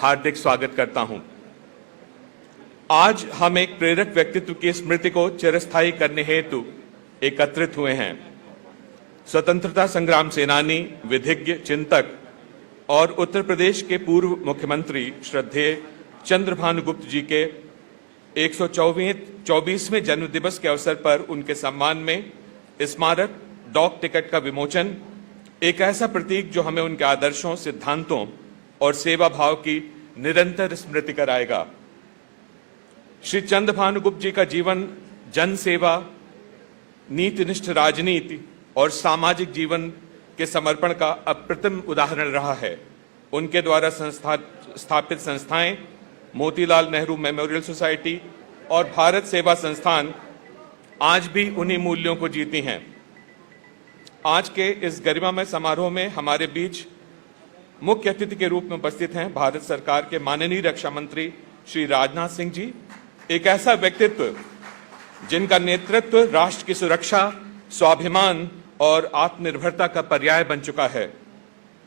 हार्दिक स्वागत करता हूं। आज हम एक प्रेरक व्यक्तित्व की स्मृति को चिरस्थायी करने हेतु एकत्रित हुए हैं। स्वतंत्रता संग्राम सेनानी, विधिज्ञ, चिंतक और उत्तर प्रदेश के पूर्व मुख्यमंत्री श्रद्धेय चंद्रभानु गुप्त जी के 124वें जन्म दिवस के अवसर पर उनके सम्मान में स्मारक डॉक टिकट का विमोचन एक ऐसा प्रतीक जो हमें उनके आदर्शों, सिद्धांतों और सेवा भाव की निरंतर स्मृति कराएगा। श्री चंद्रभानु गुप्त जी का जीवन जन सेवा, नीतिनिष्ठ राजनीति और सामाजिक जीवन के समर्पण का अप्रतिम उदाहरण रहा है। उनके द्वारा स्थापित संस्थाएं मोतीलाल नेहरू मेमोरियल सोसाइटी और भारत सेवा संस्थान आज भी उन्हीं मूल्यों को जीती हैं। आज के इस गरिमामय समारोह में हमारे बीच मुख्य अतिथि के रूप में उपस्थित हैं भारत सरकार के माननीय रक्षा मंत्री श्री राजनाथ सिंह जी, एक ऐसा व्यक्तित्व जिनका नेतृत्व राष्ट्र की सुरक्षा, स्वाभिमान और आत्मनिर्भरता का पर्याय बन चुका है,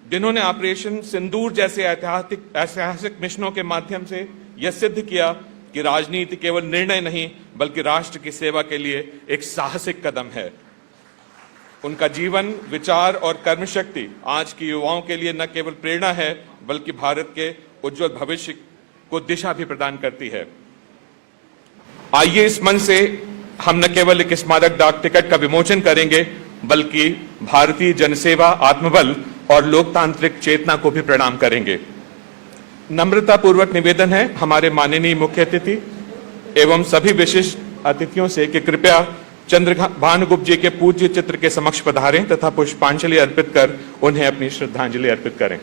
जिन्होंने ऑपरेशन सिंदूर जैसे ऐतिहासिक मिशनों के माध्यम से यह सिद्ध किया कि राजनीति केवल निर्णय नहीं बल्कि राष्ट्र की सेवा के लिए एक साहसिक कदम है। उनका जीवन, विचार और कर्मशक्ति आज की युवाओं के लिए न केवल प्रेरणा है बल्कि भारत के उज्जवल भविष्य को दिशा भी प्रदान करती है। आइए इस मंच से हम न केवल एक स्मारक डाक टिकट का विमोचन करेंगे बल्कि भारतीय जनसेवा, आत्मबल और लोकतांत्रिक चेतना को भी प्रणाम करेंगे। नम्रता पूर्वक निवेदन है हमारे माननीय मुख्य अतिथि एवं सभी विशिष्ट अतिथियों से कि कृपया चंद्रभानु गुप्त जी के पूज्य चित्र के समक्ष पधारें तथा पुष्पांजलि अर्पित कर उन्हें अपनी श्रद्धांजलि अर्पित करें।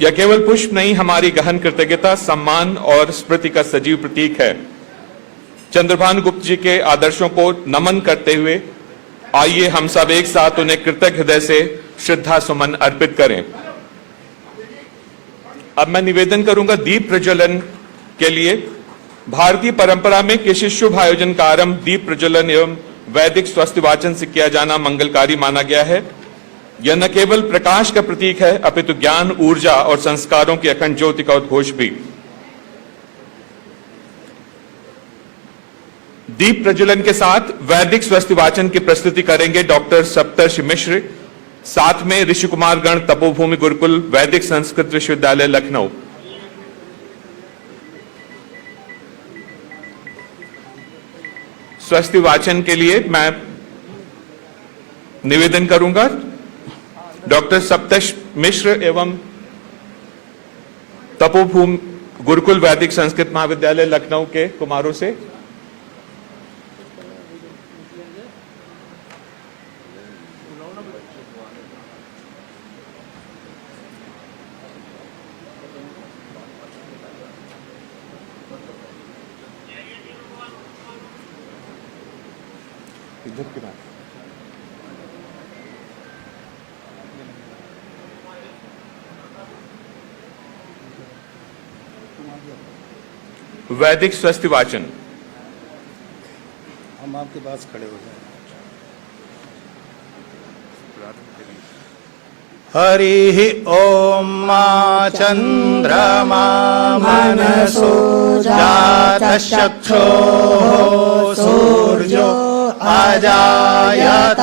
यह केवल पुष्प नहीं, हमारी गहन कृतज्ञता, सम्मान और स्मृति का सजीव प्रतीक है। चंद्रभानु गुप्त जी के आदर्शों को नमन करते हुए आइए हम सब एक साथ उन्हें कृतज्ञ हृदय से श्रद्धा सुमन अर्पित करें। अब मैं निवेदन करूंगा दीप प्रज्वलन के लिए। भारतीय परंपरा में किसी शुभ आयोजन का आरंभ दीप प्रज्वलन एवं वैदिक स्वस्ति वाचन से किया जाना मंगलकारी माना गया है। यह न केवल प्रकाश का प्रतीक है अपितु ज्ञान, ऊर्जा और संस्कारों की अखंड ज्योति का उद्घोष भी। दीप प्रज्वलन के साथ वैदिक स्वस्ति वाचन की प्रस्तुति करेंगे डॉक्टर सप्तर्षि मिश्र, साथ में ऋषि कुमार गण, तपोभूमि गुरुकुल, वैदिक संस्कृत विश्वविद्यालय लखनऊ। स्वस्ति वाचन के लिए मैं निवेदन करूंगा डॉक्टर सप्तर्षि मिश्र एवं तपोभूमि गुरुकुल वैदिक संस्कृत महाविद्यालय लखनऊ के कुमारों से। वैदिक स्वस्ति वाचन। हम आपके पास खड़े हो जाए। हरि ओम मा चंद्रमा मनसो जातश्चक्षो सूर्यो अजायत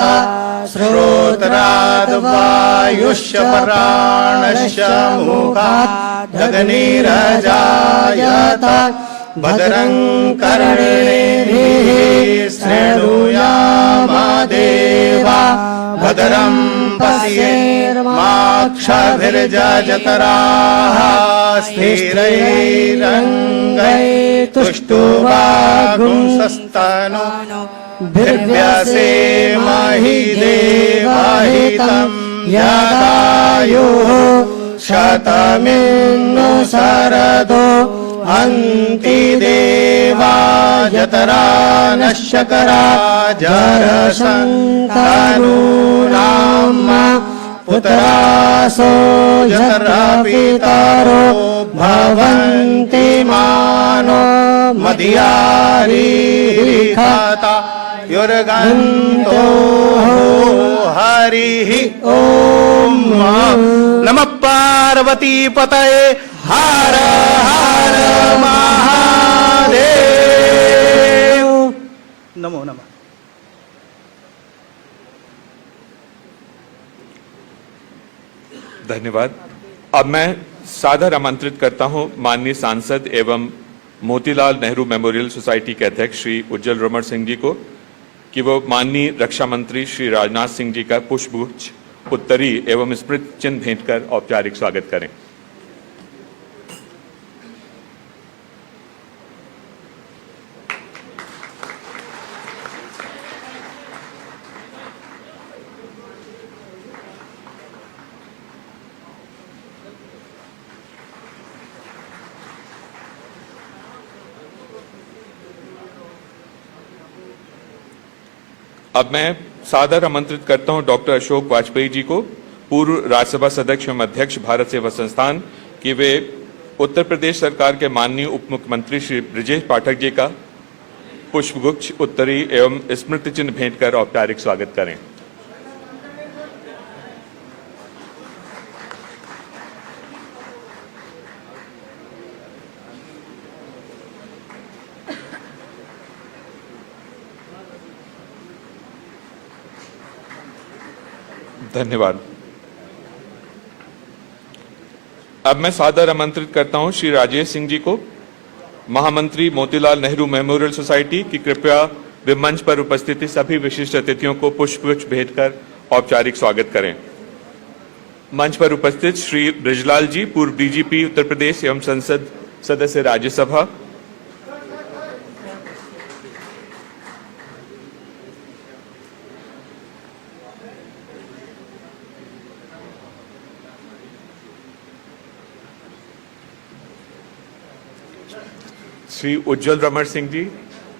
श्रोत्राद् वायुश्च प्राणश्च मुखात् अग्निरजायत भद्रं कर्णेभिः शृणुयाम देवा भद्रं पश्येर्माक्षभिर्जजतराः स्थिरैरङ्गैस्तुष्टुवागुंसस्तनो भिर्व्यसेमहि देवहितं यदायुः शतमिन्नु शरदो अन्ति देवा जतरा नश्यकरा जरसन्तनूनां पुत्रासो जतरा पितरो धियारिखता युर्गन्तो हरिः ॐ नमः पार्वती पतये हर हर महादेव। नमो नमः। धन्यवाद। अब मैं सादर आमंत्रित करता हूं माननीय सांसद एवं मोतीलाल नेहरू मेमोरियल सोसाइटी के अध्यक्ष श्री उज्जवल रमण सिंह जी को कि वो माननीय रक्षा मंत्री श्री राजनाथ सिंह जी का पुष्पगुच्छ, उत्तरी एवं स्मृति चिन्ह भेंट कर औपचारिक स्वागत करें। अब मैं सादर आमंत्रित करता हूं डॉक्टर अशोक वाजपेयी जी को, पूर्व राज्यसभा सदस्य एवं अध्यक्ष भारत सेवा संस्थान, कि वे उत्तर प्रदेश सरकार के माननीय उप मुख्यमंत्री श्री ब्रजेश पाठक जी का पुष्पगुच्छ, उत्तरी एवं स्मृति चिन्ह भेंट कर औपचारिक स्वागत करें। धन्यवाद। अब मैं सादर आमंत्रित करता हूं श्री राजेश सिंह जी को, महामंत्री मोतीलाल नेहरू मेमोरियल सोसाइटी, की कृपया वे मंच पर उपस्थित सभी विशिष्ट अतिथियों को पुष्पगुच्छ भेंट कर औपचारिक स्वागत करें। मंच पर उपस्थित श्री ब्रिजलाल जी, पूर्व डीजीपी उत्तर प्रदेश एवं संसद सदस्य राज्यसभा, श्री उज्जवल रमण सिंह जी,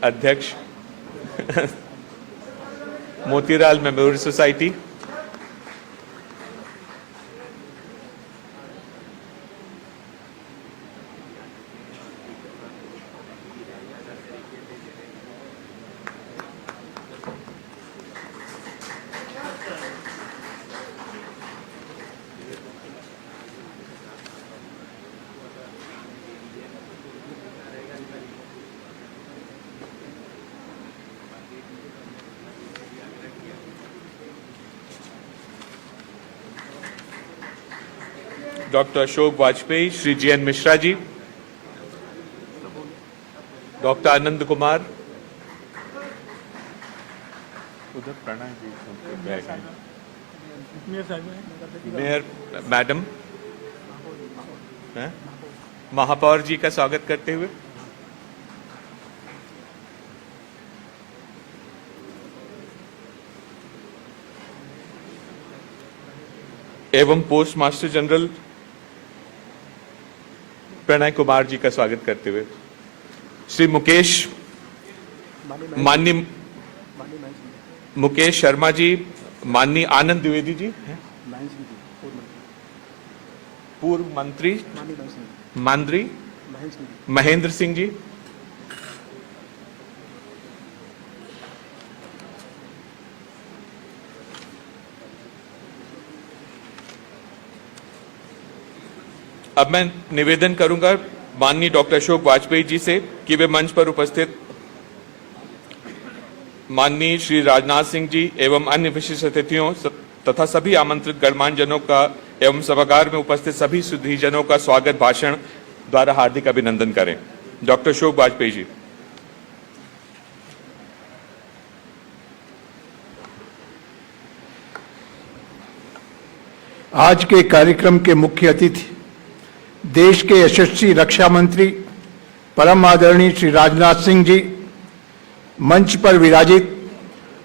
अध्यक्ष Motilal memorial society, doctor Ashok Vajpayee, Shri G N Mishra ji, doctor Anand Kumar, उधर प्रणय जी बैग हैं, मेयर मैडम, महापौर जी का स्वागत करते हुए एवं post master general Pranay Kumar ji का स्वागत करते हुए श्री माननीय मुकेश शर्मा जी, माननीय आनंद द्विवेदी जी, पूर्व मंत्री मंत्री महेंद्र सिंह जी, अब मैं निवेदन करूंगा माननीय डॉक्टर अशोक वाजपेयी जी से कि वे मंच पर उपस्थित माननीय श्री राजनाथ सिंह जी एवं अन्य विशिष्ट अतिथियों तथा सभी आमंत्रित गणमान्य जनों का एवं सभागार में उपस्थित सभी सुधीजनों का स्वागत भाषण द्वारा हार्दिक अभिनंदन करें। डॉक्टर अशोक वाजपेयी जी। आज के कार्यक्रम के मुख्य अतिथि देश के यशस्वी रक्षा मंत्री परम आदरणीय श्री राजनाथ सिंह जी, मंच पर विराजित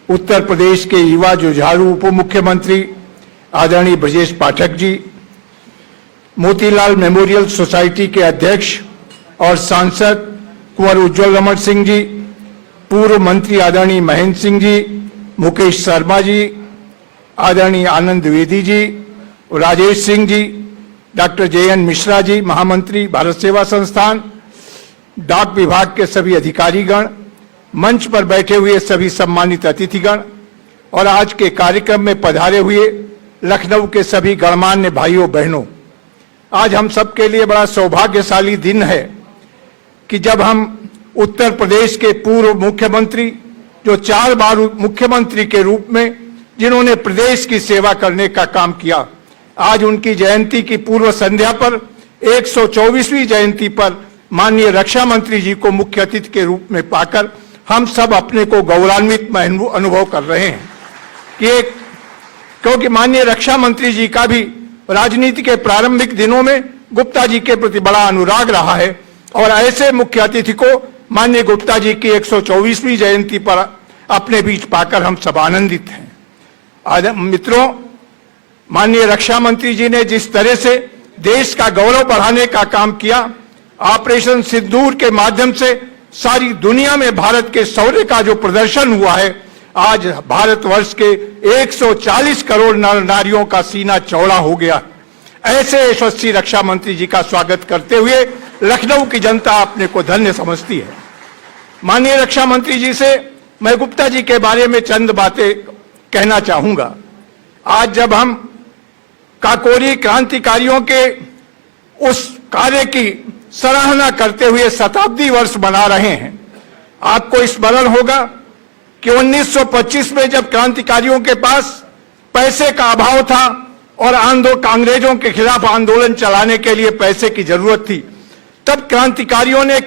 उत्तर प्रदेश के युवा जुझारू उप मुख्यमंत्री आदरणीय ब्रजेश पाठक जी, मोतीलाल मेमोरियल सोसाइटी के अध्यक्ष और सांसद कुंवर उज्जवल रमण सिंह जी, पूर्व मंत्री आदरणीय महेंद्र सिंह जी, मुकेश शर्मा जी, आदरणीय आनंद द्विवेदी जी, राजेश सिंह जी, डॉक्टर जेएन मिश्रा जी, महामंत्री भारत सेवा संस्थान, डाक विभाग के सभी अधिकारीगण, मंच पर बैठे हुए सभी सम्मानित अतिथिगण और आज के कार्यक्रम में पधारे हुए लखनऊ के सभी गणमान्य भाइयों बहनों, आज हम सबके लिए बड़ा सौभाग्यशाली दिन है कि जब हम उत्तर प्रदेश के पूर्व मुख्यमंत्री, जो 4 बार मुख्यमंत्री के रूप में जिन्होंने प्रदेश की सेवा करने का काम किया, आज उनकी जयंती की पूर्व संध्या पर 124वीं जयंती पर माननीय रक्षा मंत्री जी को मुख्य अतिथि के रूप में पाकर हम सब अपने को गौरवान्वित अनुभव कर रहे हैं कि क्योंकि माननीय रक्षा मंत्री जी का भी राजनीति के प्रारंभिक दिनों में गुप्ता जी के प्रति बड़ा अनुराग रहा है और ऐसे मुख्य अतिथि को माननीय गुप्ता जी की 124वीं जयंती पर अपने बीच पाकर हम सब आनंदित हैं। मित्रों, माननीय रक्षा मंत्री जी ने जिस तरह से देश का गौरव बढ़ाने का काम किया, ऑपरेशन सिंदूर के माध्यम से सारी दुनिया में भारत के शौर्य का जो प्रदर्शन हुआ है, आज भारतवर्ष के 140 करोड़ नर नारियों का सीना चौड़ा हो गया। ऐसे यशस्वी रक्षा मंत्री जी का स्वागत करते हुए लखनऊ की जनता अपने को धन्य समझती है। माननीय रक्षा मंत्री जी से मैं गुप्ता जी के बारे में चंद बातें कहना चाहूंगा। आज जब हम काकोरी क्रांतिकारियों के उस कार्य की सराहना करते हुए शताब्दी वर्ष मना रहे हैं, आपको स्मरण होगा कि 1925 में जब क्रांतिकारियों के पास पैसे का अभाव था और अंग्रेजों के खिलाफ आंदोलन चलाने के लिए पैसे की जरूरत थी, तब क्रांतिकारियों ने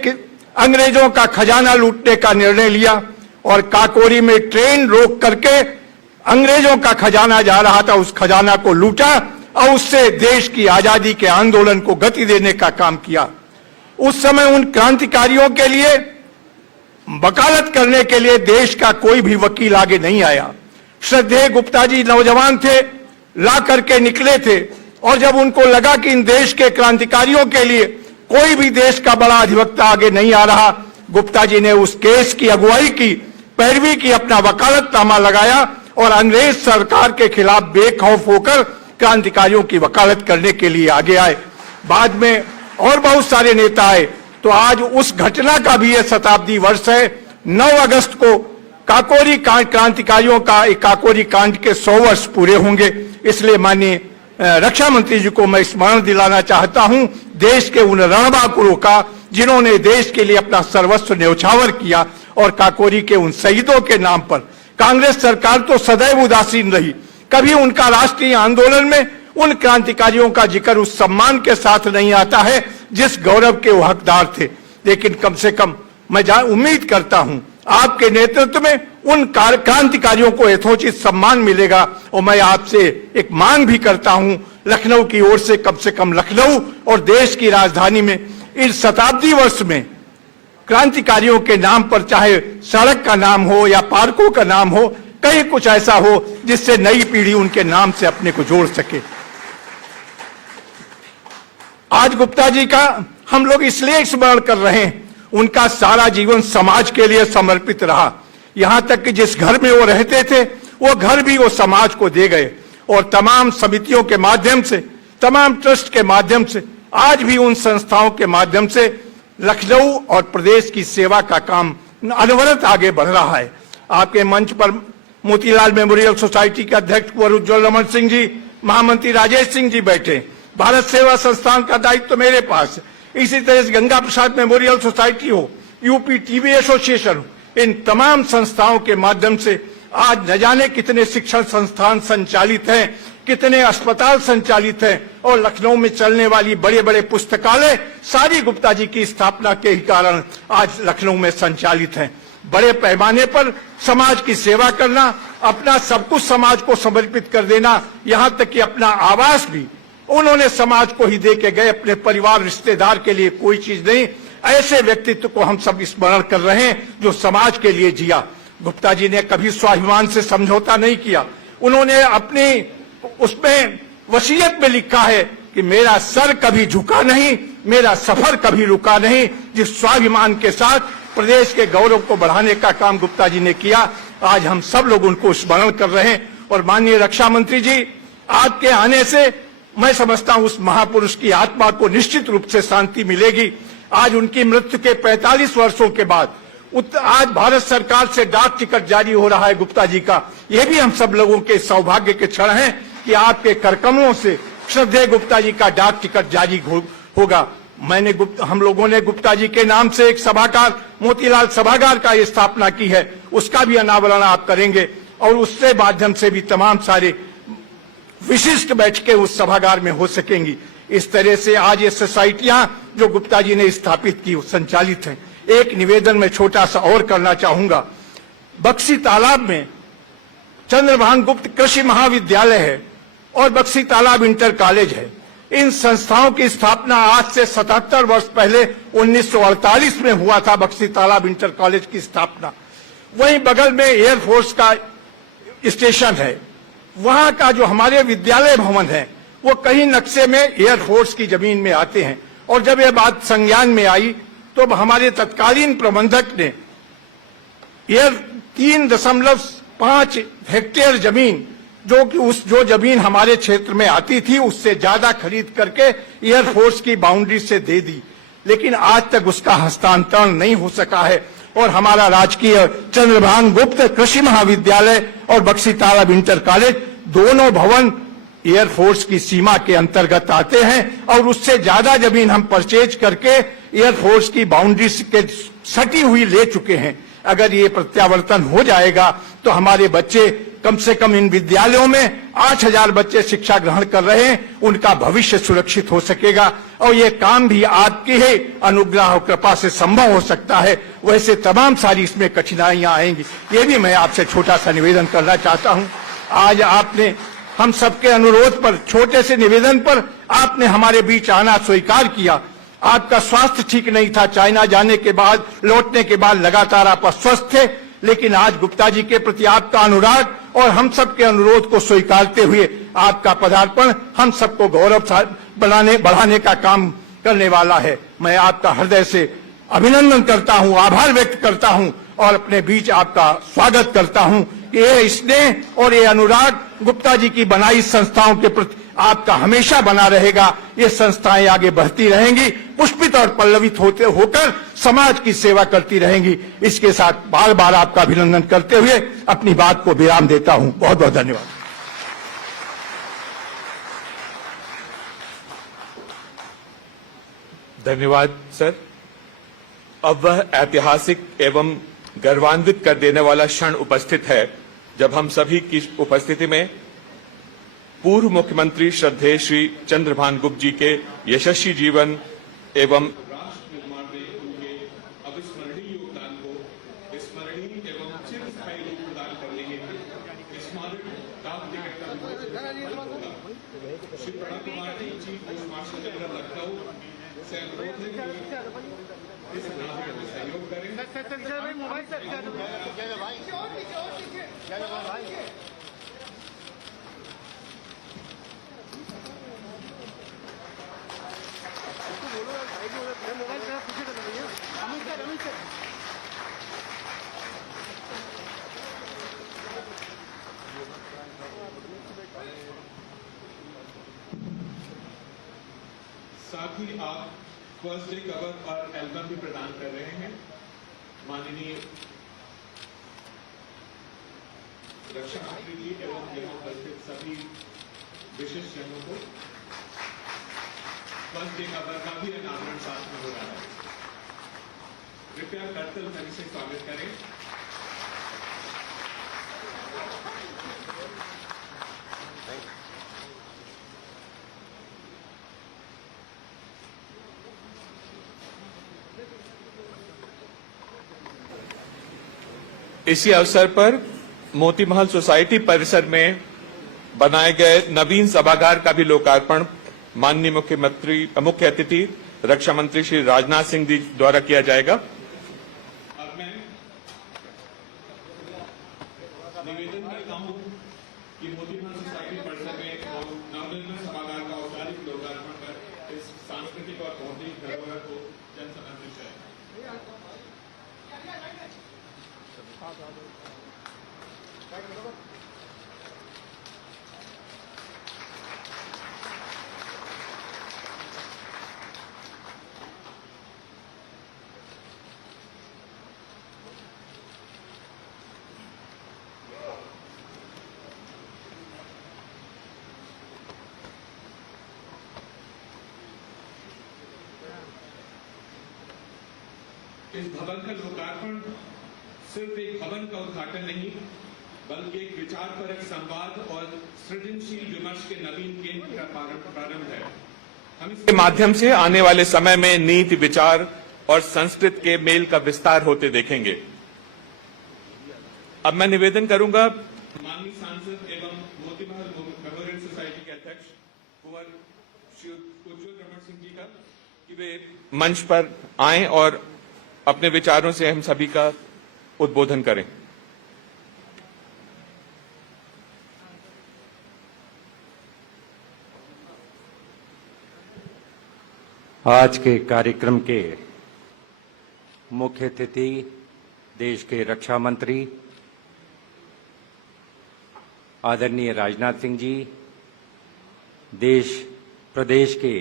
अंग्रेजों का खजाना लूटने का निर्णय लिया और काकोरी में ट्रेन रोक करके अंग्रेजों का खजाना जा रहा था, उस खजाना को लूटा और उससे देश की आजादी के आंदोलन को गति देने का काम किया। उस समय उन क्रांतिकारियों के लिए वकालत करने के लिए देश का कोई भी वकील आगे नहीं आया। श्रद्धेय गुप्ता जी नौजवान थे, ला करके निकले थे और जब उनको लगा कि इन देश के क्रांतिकारियों के लिए कोई भी देश का बड़ा अधिवक्ता आगे नहीं आ रहा, गुप्ता जी ने उस केस की अगुवाई की, पैरवी की, अपना वकालतनामा लगाया और अंग्रेज सरकार के खिलाफ बेखौफ होकर क्रांतिकारियों की वकालत करने के लिए आगे आए। बाद में और बहुत सारे नेता आए। तो आज उस घटना का भी यह शताब्दी वर्ष है। 9 अगस्त को काकोरी क्रांतिकारियों का काकोरी कांड के 100 वर्ष पूरे होंगे। इसलिए माननीय रक्षा मंत्री जी को मैं स्मरण दिलाना चाहता हूं देश के उन रणबांकुरों का जिन्होंने देश के लिए अपना सर्वस्व न्यौछावर किया और काकोरी के उन शहीदों के नाम पर कांग्रेस सरकार तो सदैव उदासीन रही। कभी उनका राष्ट्रीय आंदोलन में उन क्रांतिकारियों का जिक्र उस सम्मान के साथ नहीं आता है जिस गौरव के वो हकदार थे। लेकिन कम से कम मैं उम्मीद करता हूं आपके नेतृत्व में उन क्रांतिकारियों को यथोचित सम्मान मिलेगा और मैं आपसे एक मांग भी करता हूं लखनऊ की ओर से, कम लखनऊ और देश की राजधानी में इस शताब्दी वर्ष में क्रांतिकारियों के नाम पर चाहे सड़क का नाम हो या पार्कों का नाम हो, कहीं कुछ ऐसा हो जिससे नई पीढ़ी उनके नाम से अपने को जोड़ सके। आज गुप्ता जी का हम लोग इसलिए स्मरण कर रहे हैं, उनका सारा जीवन समाज के लिए समर्पित रहा। यहां तक कि जिस घर में वो रहते थे वो घर भी वो समाज को दे गए और तमाम समितियों के माध्यम से, तमाम ट्रस्ट के माध्यम से, आज भी उन संस्थाओं के माध्यम से लखनऊ और प्रदेश की सेवा का काम अनवरत आगे बढ़ रहा है। आपके मंच पर मोतीलाल मेमोरियल सोसाइटी के अध्यक्ष कुंवर उज्ज्वल रमन सिंह जी, महामंत्री राजेश सिंह जी बैठे। भारत सेवा संस्थान का दायित्व तो मेरे पास है। इसी तरह से गंगा प्रसाद मेमोरियल सोसाइटी हो, यूपी टीबी एसोसिएशन हो, इन तमाम संस्थाओं के माध्यम से आज न जाने कितने शिक्षण संस्थान संचालित हैं, कितने अस्पताल संचालित हैं और लखनऊ में चलने वाली बड़े बड़े पुस्तकालय सारी गुप्ता जी की स्थापना के ही कारण आज लखनऊ में संचालित हैं। बड़े पैमाने पर समाज की सेवा करना, अपना सब कुछ समाज को समर्पित कर देना, यहाँ तक कि अपना आवास भी उन्होंने समाज को ही दे के गए, अपने परिवार रिश्तेदार के लिए कोई चीज नहीं। ऐसे व्यक्तित्व को हम सब स्मरण कर रहे हैं जो समाज के लिए जिया। गुप्ता जी ने कभी स्वाभिमान से समझौता नहीं किया। उन्होंने अपनी उसमें वसीयत में लिखा है कि मेरा सर कभी झुका नहीं, मेरा सफर कभी रुका नहीं। जिस स्वाभिमान के साथ प्रदेश के गौरव को बढ़ाने का काम गुप्ता जी ने किया, आज हम सब लोग उनको स्मरण कर रहे हैं। और माननीय रक्षा मंत्री जी, आपके आने से मैं समझता हूं उस महापुरुष की आत्मा को निश्चित रूप से शांति मिलेगी। आज उनकी मृत्यु के 45 वर्षों के बाद आज भारत सरकार से डाक टिकट जारी हो रहा है गुप्ता जी का। यह भी हम सब लोगों के सौभाग्य के क्षण हैं कि आपके करकमलों से श्रद्धेय गुप्ता जी का डाक टिकट जारी होगा। हम लोगों ने गुप्ता जी के नाम से एक सभागार, मोतीलाल सभागार का स्थापना की है, उसका भी अनावरण आप करेंगे और उससे माध्यम से भी तमाम सारे विशिष्ट बैठकें उस सभागार में हो सकेंगी। इस तरह से आज ये सोसाइटियां जो गुप्ता जी ने स्थापित की संचालित हैं। एक निवेदन में छोटा सा और करना चाहूंगा। बक्सी तालाब में चंद्रभान गुप्त कृषि महाविद्यालय है और बक्सी तालाब इंटर कॉलेज है। इन संस्थाओं की स्थापना आज से 77 वर्ष पहले 1948 में हुआ था। बक्सी तालाब इंटर कॉलेज की स्थापना। वहीं बगल में एयरफोर्स का स्टेशन है। वहां का जो हमारे विद्यालय भवन है वो कहीं नक्शे में एयरफोर्स की जमीन में आते हैं और जब यह बात संज्ञान में आई तो हमारे तत्कालीन प्रबंधक ने 3.5 हेक्टेयर जमीन जो जमीन हमारे क्षेत्र में आती थी उससे ज्यादा खरीद करके एयरफोर्स की बाउंड्री से दे दी, लेकिन आज तक उसका हस्तांतरण नहीं हो सका है और हमारा राजकीय चंद्रभान गुप्त कृषि महाविद्यालय और बक्सी तालाब इंटर कॉलेज दोनों भवन एयरफोर्स की सीमा के अंतर्गत आते हैं और उससे ज्यादा जमीन हम परचेज करके एयरफोर्स की बाउंड्री के सटी हुई ले चुके हैं। अगर ये प्रत्यावर्तन हो जाएगा तो हमारे बच्चे कम से कम इन विद्यालयों में 8,000 बच्चे शिक्षा ग्रहण कर रहे हैं, उनका भविष्य सुरक्षित हो सकेगा और ये काम भी आपकी ही अनुग्रह और कृपा से संभव हो सकता है। वैसे तमाम सारी इसमें कठिनाइयां आएंगी। ये भी मैं आपसे छोटा सा निवेदन करना चाहता हूं। आज आपने हम सबके अनुरोध पर, छोटे से निवेदन पर आपने हमारे बीच आना स्वीकार किया। आपका स्वास्थ्य ठीक नहीं था, चाइना जाने के बाद, लौटने के बाद लगातार आप अस्वस्थ थे, लेकिन आज गुप्ता जी के प्रति आपका अनुराग और हम सबके अनुरोध को स्वीकारते हुए आपका पदार्पण हम सबको गौरव बढ़ाने का काम करने वाला है। मैं आपका हृदय से अभिनंदन करता हूं, आभार व्यक्त करता हूं और अपने बीच आपका स्वागत करता हूं कि ये स्नेह और ये अनुराग गुप्ता जी की बनाई संस्थाओं के प्रति आपका हमेशा बना रहेगा। ये संस्थाएं आगे बढ़ती रहेंगी, पुष्पित और पल्लवित होकर समाज की सेवा करती रहेंगी। इसके साथ बार बार आपका अभिनंदन करते हुए अपनी बात को विराम देता हूं। बहुत बहुत धन्यवाद। धन्यवाद सर। अब वह ऐतिहासिक एवं गर्वान्वित कर देने वाला क्षण उपस्थित है जब हम सभी की उपस्थिति में पूर्व मुख्यमंत्री श्रद्धेय श्री चंद्रभान गुप्त जी के यशस्वी जीवन एवं राष्ट्र निर्माण में उनके अविस्मरणीय योगदान को स्मरणीय एवं चिरस्थायी रूप प्रदान करने के स्मारक डाक टिकट का विमोचन होगा। Shri Pranab Kumar ji post master general Lucknow से अनुरोध है कि इस नाटक में सहयोग करें। साथ ही आप फर्स्ट डे कवर और एल्बम भी प्रदान कर रहे हैं। माननीय रक्षा मंत्री जी एवं यहाँ उपस्थित सभी विशिष्ट जनों को फर्स्ट डे कवर का भी अनावरण साथ में हो रहा है। कृपया करतल ध्वनि से स्वागत करें। इसी अवसर पर मोती महल सोसाइटी परिसर में बनाए गए नवीन सभागार का भी लोकार्पण माननीय मुख्य अतिथि रक्षा मंत्री श्री राजनाथ सिंह जी द्वारा किया जाएगा। अब मैं निवेदन करता हूं कि मोती महल सोसाइटी परिसर में नवनिर्मित सभागार का औपचारिक लोकार्पण कर इस सांस्कृतिक और बौद्धिक धरोहर को जन समर्पित करें। इस भवन का लोकार्पण सिर्फ एक भवन का उद्घाटन नहीं, बल्कि एक विचार पर एक संवाद और सृजनशील विमर्श के नवीन केंद्र का प्रारंभ है। हम इसके माध्यम से आने वाले समय में नीति, विचार और संस्कृत के मेल का विस्तार होते देखेंगे। अब मैं निवेदन करूंगा माननीय सांसद एवं मोतीमहल मेमोरियल सोसाइटी के अध्यक्ष कुंवर श्री उज्ज्वल रमण सिंह जी का कि वे मंच पर आएं और अपने विचारों से हम सभी का उद्बोधन करें। आज के कार्यक्रम के मुख्य अतिथि देश के रक्षा मंत्री आदरणीय राजनाथ सिंह जी, प्रदेश के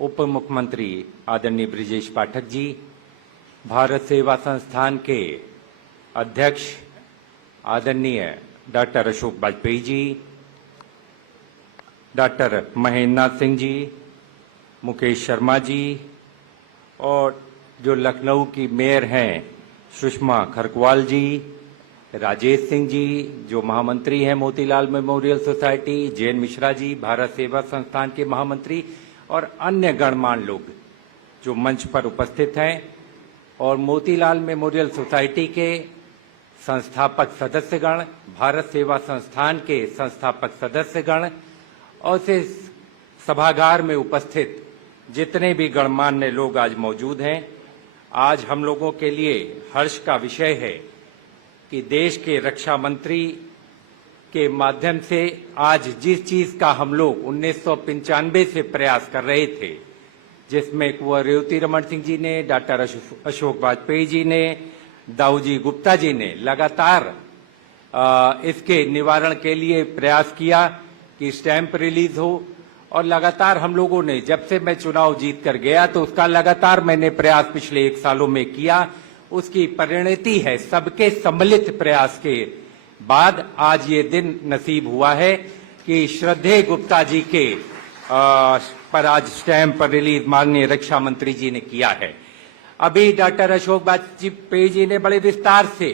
उप मुख्यमंत्री आदरणीय ब्रिजेश पाठक जी, भारत सेवा संस्थान के अध्यक्ष आदरणीय डॉक्टर अशोक वाजपेयी जी, डॉक्टर महेंद्र नाथ सिंह जी, मुकेश शर्मा जी और जो लखनऊ की मेयर हैं सुषमा खरकवाल जी, राजेश सिंह जी जो महामंत्री हैं मोतीलाल मेमोरियल सोसाइटी, जैन मिश्रा जी भारत सेवा संस्थान के महामंत्री और अन्य गणमान्य लोग जो मंच पर उपस्थित हैं और मोतीलाल मेमोरियल सोसाइटी के संस्थापक सदस्यगण, भारत सेवा संस्थान के संस्थापक सदस्यगण और से सभागार में उपस्थित जितने भी गणमान्य लोग आज मौजूद हैं। आज हम लोगों के लिए हर्ष का विषय है कि देश के रक्षा मंत्री के माध्यम से आज जिस चीज का हम लोग 1995 से प्रयास कर रहे थे, जिसमें कुंवर रेवती रमन सिंह जी ने, डॉक्टर अशोक वाजपेयी जी ने, दाऊजी गुप्ता जी ने लगातार इसके निवारण के लिए प्रयास किया कि स्टैंप रिलीज हो और लगातार हम लोगों ने, जब से मैं चुनाव जीत कर गया तो उसका लगातार मैंने प्रयास पिछले 1 सालों में किया। उसकी परिणति है सबके सम्मिलित प्रयास के बाद आज ये दिन नसीब हुआ है कि श्रद्धेय गुप्ता जी के पर आज स्टैंप पर रिलीज माननीय रक्षा मंत्री जी ने किया है। अभी डॉक्टर अशोक वाजपेयी जी ने बड़े विस्तार से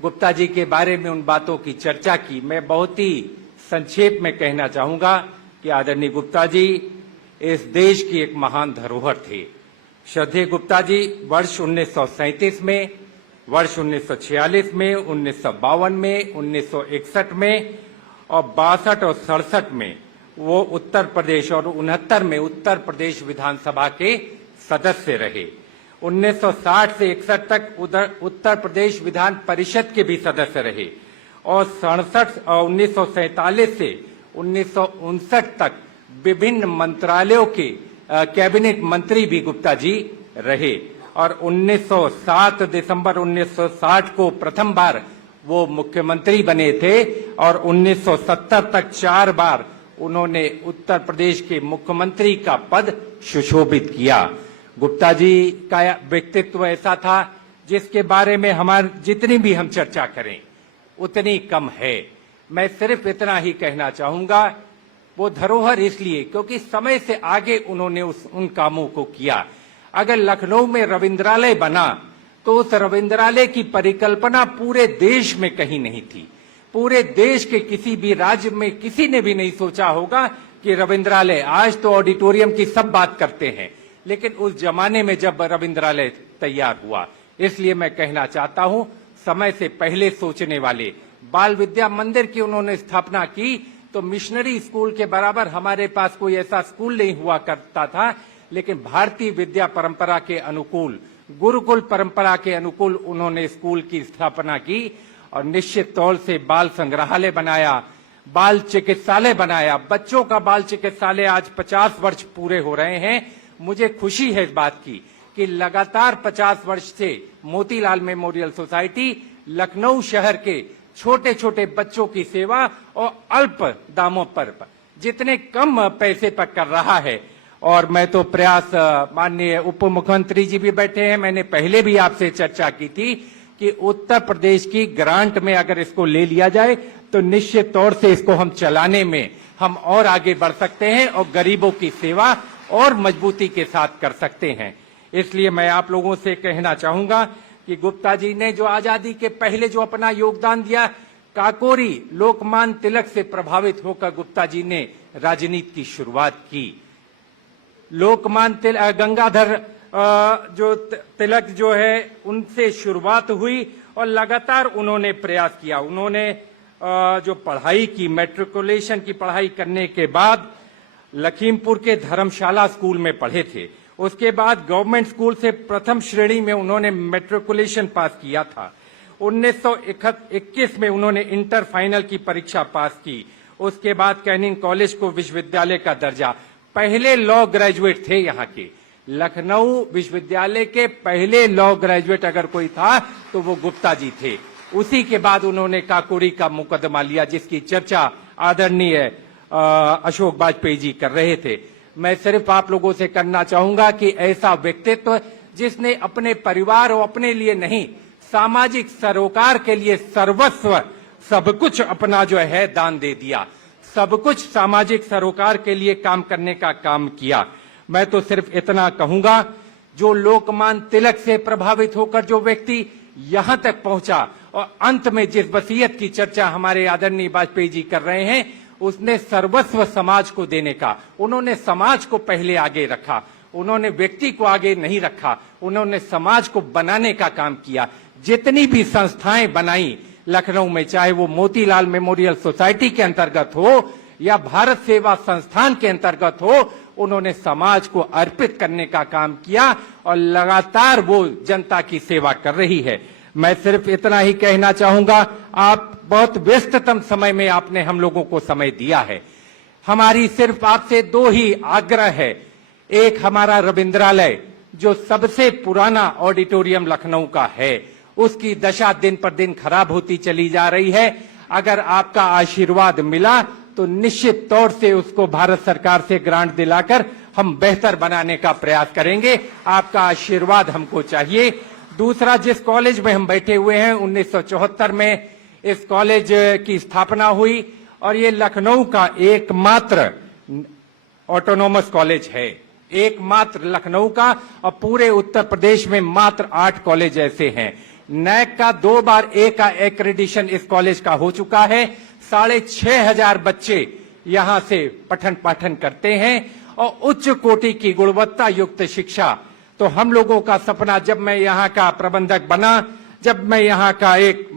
गुप्ता जी के बारे में उन बातों की चर्चा की। मैं बहुत ही संक्षेप में कहना चाहूंगा कि आदरणीय गुप्ता जी इस देश की एक महान धरोहर थे। श्रद्धेय गुप्ता जी वर्ष 1937 में, वर्ष 1946 में, 1952 में, 1961 में और 62 और 67 में वो उत्तर प्रदेश और 69 में उत्तर प्रदेश विधानसभा के सदस्य रहे। 1960 से 61 तक उत्तर प्रदेश विधान परिषद के भी सदस्य रहे और 1947 से 1959 तक विभिन्न मंत्रालयों के कैबिनेट मंत्री भी गुप्ता जी रहे और 1907 दिसंबर 1960 को प्रथम बार वो मुख्यमंत्री बने थे और 1970 तक 4 बार उन्होंने उत्तर प्रदेश के मुख्यमंत्री का पद सुशोभित किया। गुप्ता जी का व्यक्तित्व ऐसा था जिसके बारे में हमारी जितनी भी हम चर्चा करें उतनी कम है। मैं सिर्फ इतना ही कहना चाहूंगा, वो धरोहर इसलिए क्योंकि समय से आगे उन्होंने उन कामों को किया। अगर लखनऊ में रविंद्रालय बना तो उस रविंद्रालय की परिकल्पना पूरे देश में कहीं नहीं थी। पूरे देश के किसी भी राज्य में किसी ने भी नहीं सोचा होगा कि रविंद्रालय, आज तो ऑडिटोरियम की सब बात करते हैं, लेकिन उस जमाने में जब रविंद्रालय तैयार हुआ, इसलिए मैं कहना चाहता हूं समय से पहले सोचने वाले। बाल विद्या मंदिर की उन्होंने स्थापना की तो मिशनरी स्कूल के बराबर हमारे पास कोई ऐसा स्कूल नहीं हुआ करता था, लेकिन भारतीय विद्या परंपरा के अनुकूल, गुरुकुल परंपरा के अनुकूल उन्होंने स्कूल की स्थापना की और निश्चित तौर से बाल संग्रहालय बनाया, बाल चिकित्सालय बनाया। बच्चों का बाल चिकित्सालय आज 50 वर्ष पूरे हो रहे हैं। मुझे खुशी है इस बात की कि लगातार 50 वर्ष से मोतीलाल मेमोरियल सोसाइटी लखनऊ शहर के छोटे छोटे बच्चों की सेवा और अल्प दामों पर जितने कम पैसे पर कर रहा है। और मैं तो प्रयास, माननीय उप मुख्यमंत्री जी भी बैठे हैं, मैंने पहले भी आपसे चर्चा की थी कि उत्तर प्रदेश की ग्रांट में अगर इसको ले लिया जाए तो निश्चित तौर से इसको हम चलाने में हम और आगे बढ़ सकते हैं और गरीबों की सेवा और मजबूती के साथ कर सकते हैं। इसलिए मैं आप लोगों से कहना चाहूंगा कि गुप्ता जी ने जो आजादी के पहले जो अपना योगदान दिया, काकोरी लोकमान्य तिलक से प्रभावित होकर गुप्ता जी ने राजनीति की शुरुआत की। लोकमान्य गंगाधर जो तिलक जो है उनसे शुरुआत हुई और लगातार उन्होंने प्रयास किया। उन्होंने जो पढ़ाई की, मैट्रिकुलेशन की पढ़ाई करने के बाद लखीमपुर के धर्मशाला स्कूल में पढ़े थे। उसके बाद गवर्नमेंट स्कूल से प्रथम श्रेणी में उन्होंने मैट्रिकुलेशन पास किया था। 1921 में उन्होंने इंटर फाइनल की परीक्षा पास की। उसके बाद कैनिंग कॉलेज को विश्वविद्यालय का दर्जा, पहले लॉ ग्रेजुएट थे यहाँ के। लखनऊ विश्वविद्यालय के पहले लॉ ग्रेजुएट अगर कोई था तो वो गुप्ता जी थे। उसी के बाद उन्होंने काकोरी का मुकदमा लिया, जिसकी चर्चा आदरणीय अशोक वाजपेयी जी कर रहे थे। मैं सिर्फ आप लोगों से करना चाहूंगा कि ऐसा व्यक्तित्व जिसने अपने परिवार और अपने लिए नहीं, सामाजिक सरोकार के लिए सर्वस्व सब कुछ अपना जो है दान दे दिया, सब कुछ सामाजिक सरोकार के लिए काम करने का काम किया। मैं तो सिर्फ इतना कहूंगा, जो लोकमान्य तिलक से प्रभावित होकर जो व्यक्ति यहां तक पहुंचा और अंत में जिस वसीयत की चर्चा हमारे आदरणीय वाजपेयी जी कर रहे हैं, उसने सर्वस्व समाज को देने का, उन्होंने समाज को पहले आगे रखा, उन्होंने व्यक्ति को आगे नहीं रखा, उन्होंने समाज को बनाने का काम किया। जितनी भी संस्थाएं बनाई लखनऊ में, चाहे वो मोतीलाल मेमोरियल सोसाइटी के अंतर्गत हो या भारत सेवा संस्थान के अंतर्गत हो, उन्होंने समाज को अर्पित करने का काम किया और लगातार वो जनता की सेवा कर रही है। मैं सिर्फ इतना ही कहना चाहूंगा, आप बहुत व्यस्ततम समय में आपने हम लोगों को समय दिया है। हमारी सिर्फ आपसे दो ही आग्रह है। एक, हमारा रविंद्रालय जो सबसे पुराना ऑडिटोरियम लखनऊ का है, उसकी दशा दिन पर दिन खराब होती चली जा रही है। अगर आपका आशीर्वाद मिला तो निश्चित तौर से उसको भारत सरकार से ग्रांट दिलाकर हम बेहतर बनाने का प्रयास करेंगे। आपका आशीर्वाद हमको चाहिए। दूसरा, जिस कॉलेज में हम बैठे हुए हैं, 1974 में इस कॉलेज की स्थापना हुई और ये लखनऊ का एकमात्र ऑटोनोमस कॉलेज है, एकमात्र लखनऊ का, और पूरे उत्तर प्रदेश में मात्र 8 कॉलेज ऐसे हैं। नैक का 2 बार ए का एक्रेडिशन इस कॉलेज का हो चुका है। 6,500 बच्चे यहां से पठन पाठन करते हैं और उच्च कोटि की गुणवत्ता युक्त शिक्षा। तो हम लोगों का सपना, जब मैं यहाँ का प्रबंधक बना, जब मैं यहाँ का एक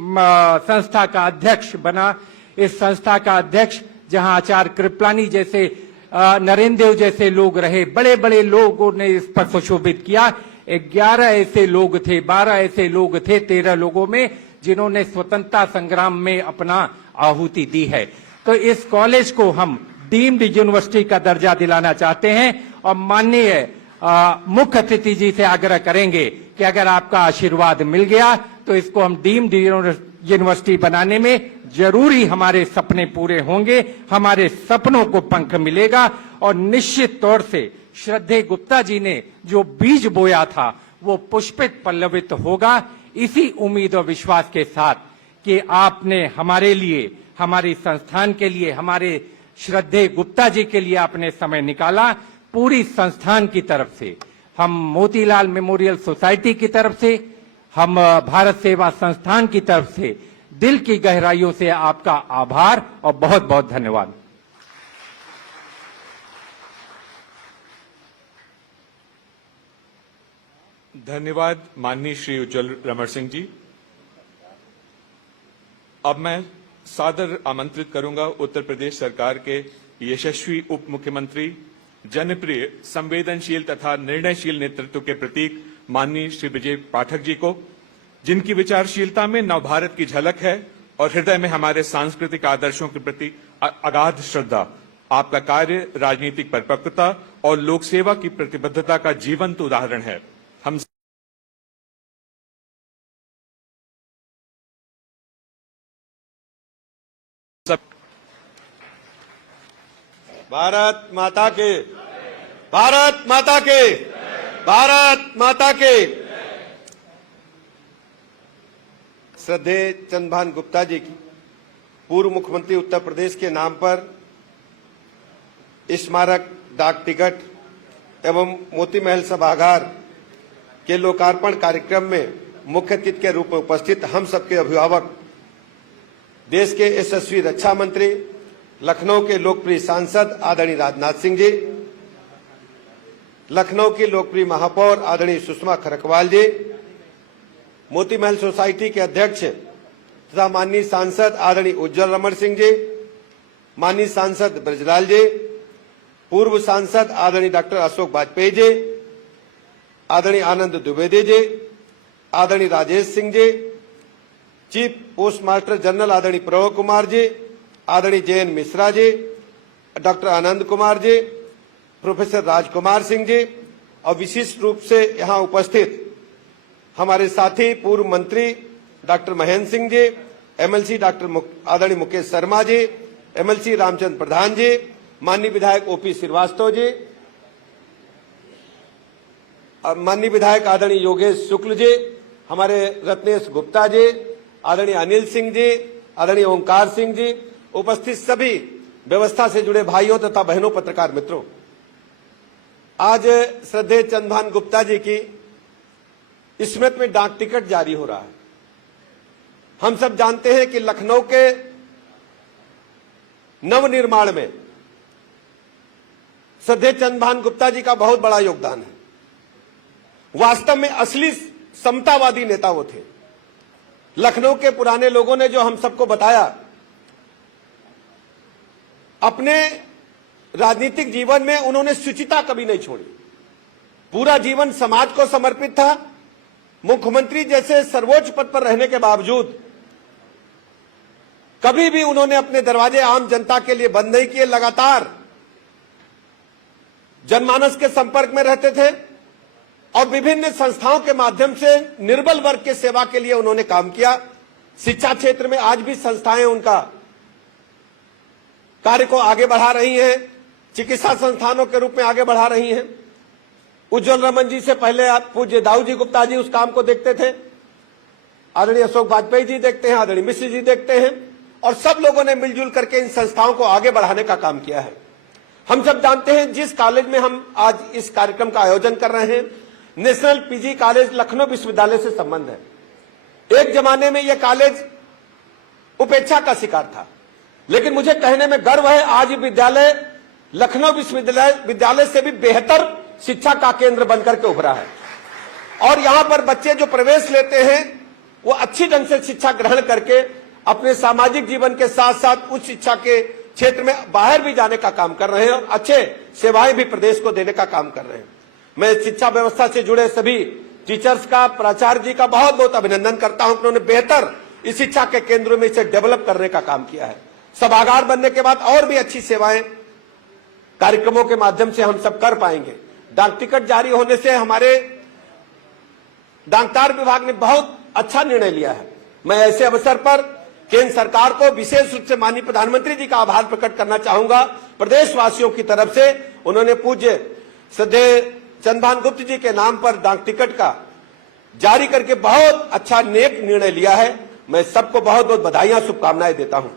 संस्था का अध्यक्ष बना, इस संस्था का अध्यक्ष जहाँ आचार्य कृपलानी जैसे, नरेंद्र देव जैसे लोग रहे, बड़े बड़े लोगों ने इस पर सुशोभित किया। 11 ऐसे लोग थे, 12 ऐसे लोग थे 13 लोगों में, जिन्होंने स्वतंत्रता संग्राम में अपना आहुति दी है। तो इस कॉलेज को हम डीम्ड यूनिवर्सिटी का दर्जा दिलाना चाहते हैं और माननीय मुख्य अतिथि जी से आग्रह करेंगे कि अगर आपका आशीर्वाद मिल गया तो इसको हम डीम्ड यूनिवर्सिटी बनाने में जरूरी हमारे सपने पूरे होंगे, हमारे सपनों को पंख मिलेगा और निश्चित तौर से श्रद्धेय गुप्ता जी ने जो बीज बोया था वो पुष्पित पल्लवित होगा। इसी उम्मीद और विश्वास के साथ कि आपने हमारे लिए, हमारी संस्थान के लिए, हमारे श्रद्धेय गुप्ता जी के लिए आपने समय निकाला, पूरी संस्थान की तरफ से, हम मोतीलाल मेमोरियल सोसाइटी की तरफ से, हम भारत सेवा संस्थान की तरफ से दिल की गहराइयों से आपका आभार और बहुत बहुत धन्यवाद। धन्यवाद माननीय श्री उज्ज्वल रमण सिंह जी। अब मैं सादर आमंत्रित करूंगा उत्तर प्रदेश सरकार के यशस्वी उप मुख्यमंत्री, जनप्रिय, संवेदनशील तथा निर्णयशील नेतृत्व के प्रतीक माननीय श्री विजय पाठक जी को, जिनकी विचारशीलता में नवभारत की झलक है और हृदय में हमारे सांस्कृतिक आदर्शों के प्रति अगाध श्रद्धा। आपका कार्य राजनीतिक परिपक्वता और लोक सेवा की प्रतिबद्धता का जीवंत उदाहरण है। हम सब भारत माता के, भारत माता के, भारत माता के। श्रद्धेय चंद्रभान गुप्ता जी की पूर्व मुख्यमंत्री उत्तर प्रदेश के नाम पर स्मारक, डाक टिकट एवं मोती महल सभागार के लोकार्पण कार्यक्रम में मुख्य अतिथि के रूप में उपस्थित हम सबके अभिभावक, देश के यशस्वी रक्षा मंत्री, लखनऊ के लोकप्रिय सांसद आदरणीय राजनाथ सिंह जी, लखनऊ की लोकप्रिय महापौर आदरणीय सुषमा खरकवाल जी, मोती महल सोसाइटी के अध्यक्ष तथा माननीय सांसद आदरणीय उज्जवल रमण सिंह जी, माननीय सांसद ब्रजलाल जी, पूर्व सांसद आदरणीय डॉक्टर अशोक वाजपेयी जी, आदरणीय आनंद द्विवेदी जी, आदरणीय Rajesh Singh ji, chief post master general आदरणीय प्रभव कुमार जी, आदरणीय जयन मिश्रा जी, डॉक्टर आनंद कुमार जी, प्रोफेसर राजकुमार सिंह जी और विशिष्ट रूप से यहां उपस्थित हमारे साथी पूर्व मंत्री doctor Mahendra Singh ji, MLC doctor आदरणीय मुकेश शर्मा जी, एमएलसी रामचंद्र प्रधान जी, माननीय विधायक ओपी श्रीवास्तव जी, माननीय विधायक आदरणीय योगेश शुक्ल जी, हमारे रत्नेश गुप्ता जी, आदरणीय अनिल सिंह जी, आदरणीय ओंकार सिंह जी, उपस्थित सभी व्यवस्था से जुड़े भाइयों तथा बहनों, पत्रकार मित्रों, आज श्रद्धेय चंद्रभान गुप्ता जी की स्मृति में डाक टिकट जारी हो रहा है। हम सब जानते हैं कि लखनऊ के नवनिर्माण में श्रद्धेय चंद्रभान गुप्ता जी का बहुत बड़ा योगदान है। वास्तव में असली समतावादी नेता वो थे। लखनऊ के पुराने लोगों ने जो हम सबको बताया, अपने राजनीतिक जीवन में उन्होंने शुचिता कभी नहीं छोड़ी, पूरा जीवन समाज को समर्पित था। मुख्यमंत्री जैसे सर्वोच्च पद पर रहने के बावजूद कभी भी उन्होंने अपने दरवाजे आम जनता के लिए बंद नहीं किए, लगातार जनमानस के संपर्क में रहते थे और विभिन्न संस्थाओं के माध्यम से निर्बल वर्ग के सेवा के लिए उन्होंने काम किया। शिक्षा क्षेत्र में आज भी संस्थाएं उनका कार्य को आगे बढ़ा रही हैं, चिकित्सा संस्थानों के रूप में आगे बढ़ा रही हैं। उज्जवल रमन जी से पहले आप पूज्य दाऊ जी गुप्ता जी उस काम को देखते थे, आदरणीय अशोक वाजपेयी जी देखते हैं, आदरणीय मिश्र जी देखते हैं, और सब लोगों ने मिलजुल करके इन संस्थाओं को आगे बढ़ाने का काम किया है। हम सब जानते हैं जिस कॉलेज में हम आज इस कार्यक्रम का आयोजन कर रहे हैं, नेशनल पीजी कॉलेज लखनऊ विश्वविद्यालय से संबंध है। एक जमाने में यह कॉलेज उपेक्षा का शिकार था, लेकिन मुझे कहने में गर्व है, आज विद्यालय लखनऊ विश्वविद्यालय से भी बेहतर शिक्षा का केंद्र बनकर के उभरा है और यहां पर बच्चे जो प्रवेश लेते हैं वो अच्छी ढंग से शिक्षा ग्रहण करके अपने सामाजिक जीवन के साथ साथ उच्च शिक्षा के क्षेत्र में बाहर भी जाने का काम कर रहे हैं और अच्छे सेवाएं भी प्रदेश को देने का काम कर रहे हैं। मैं शिक्षा व्यवस्था से जुड़े सभी टीचर्स का, प्राचार्य जी का बहुत बहुत अभिनंदन करता हूं कि उन्होंने बेहतर इस शिक्षा के केंद्रों में इसे डेवलप करने का काम किया है। सभागार बनने के बाद और भी अच्छी सेवाएं कार्यक्रमों के माध्यम से हम सब कर पाएंगे। डाक टिकट जारी होने से हमारे डाकतार विभाग ने बहुत अच्छा निर्णय लिया है। मैं ऐसे अवसर पर केंद्र सरकार को विशेष रूप से माननीय प्रधानमंत्री जी का आभार प्रकट करना चाहूंगा। प्रदेशवासियों की तरफ से उन्होंने पूज्य श्रद्धेय चंद्रभान गुप्ता जी के नाम पर डाक टिकट का जारी करके बहुत अच्छा नेक निर्णय लिया है। मैं सबको बहुत बहुत बधाइयां, शुभकामनाएं देता हूं।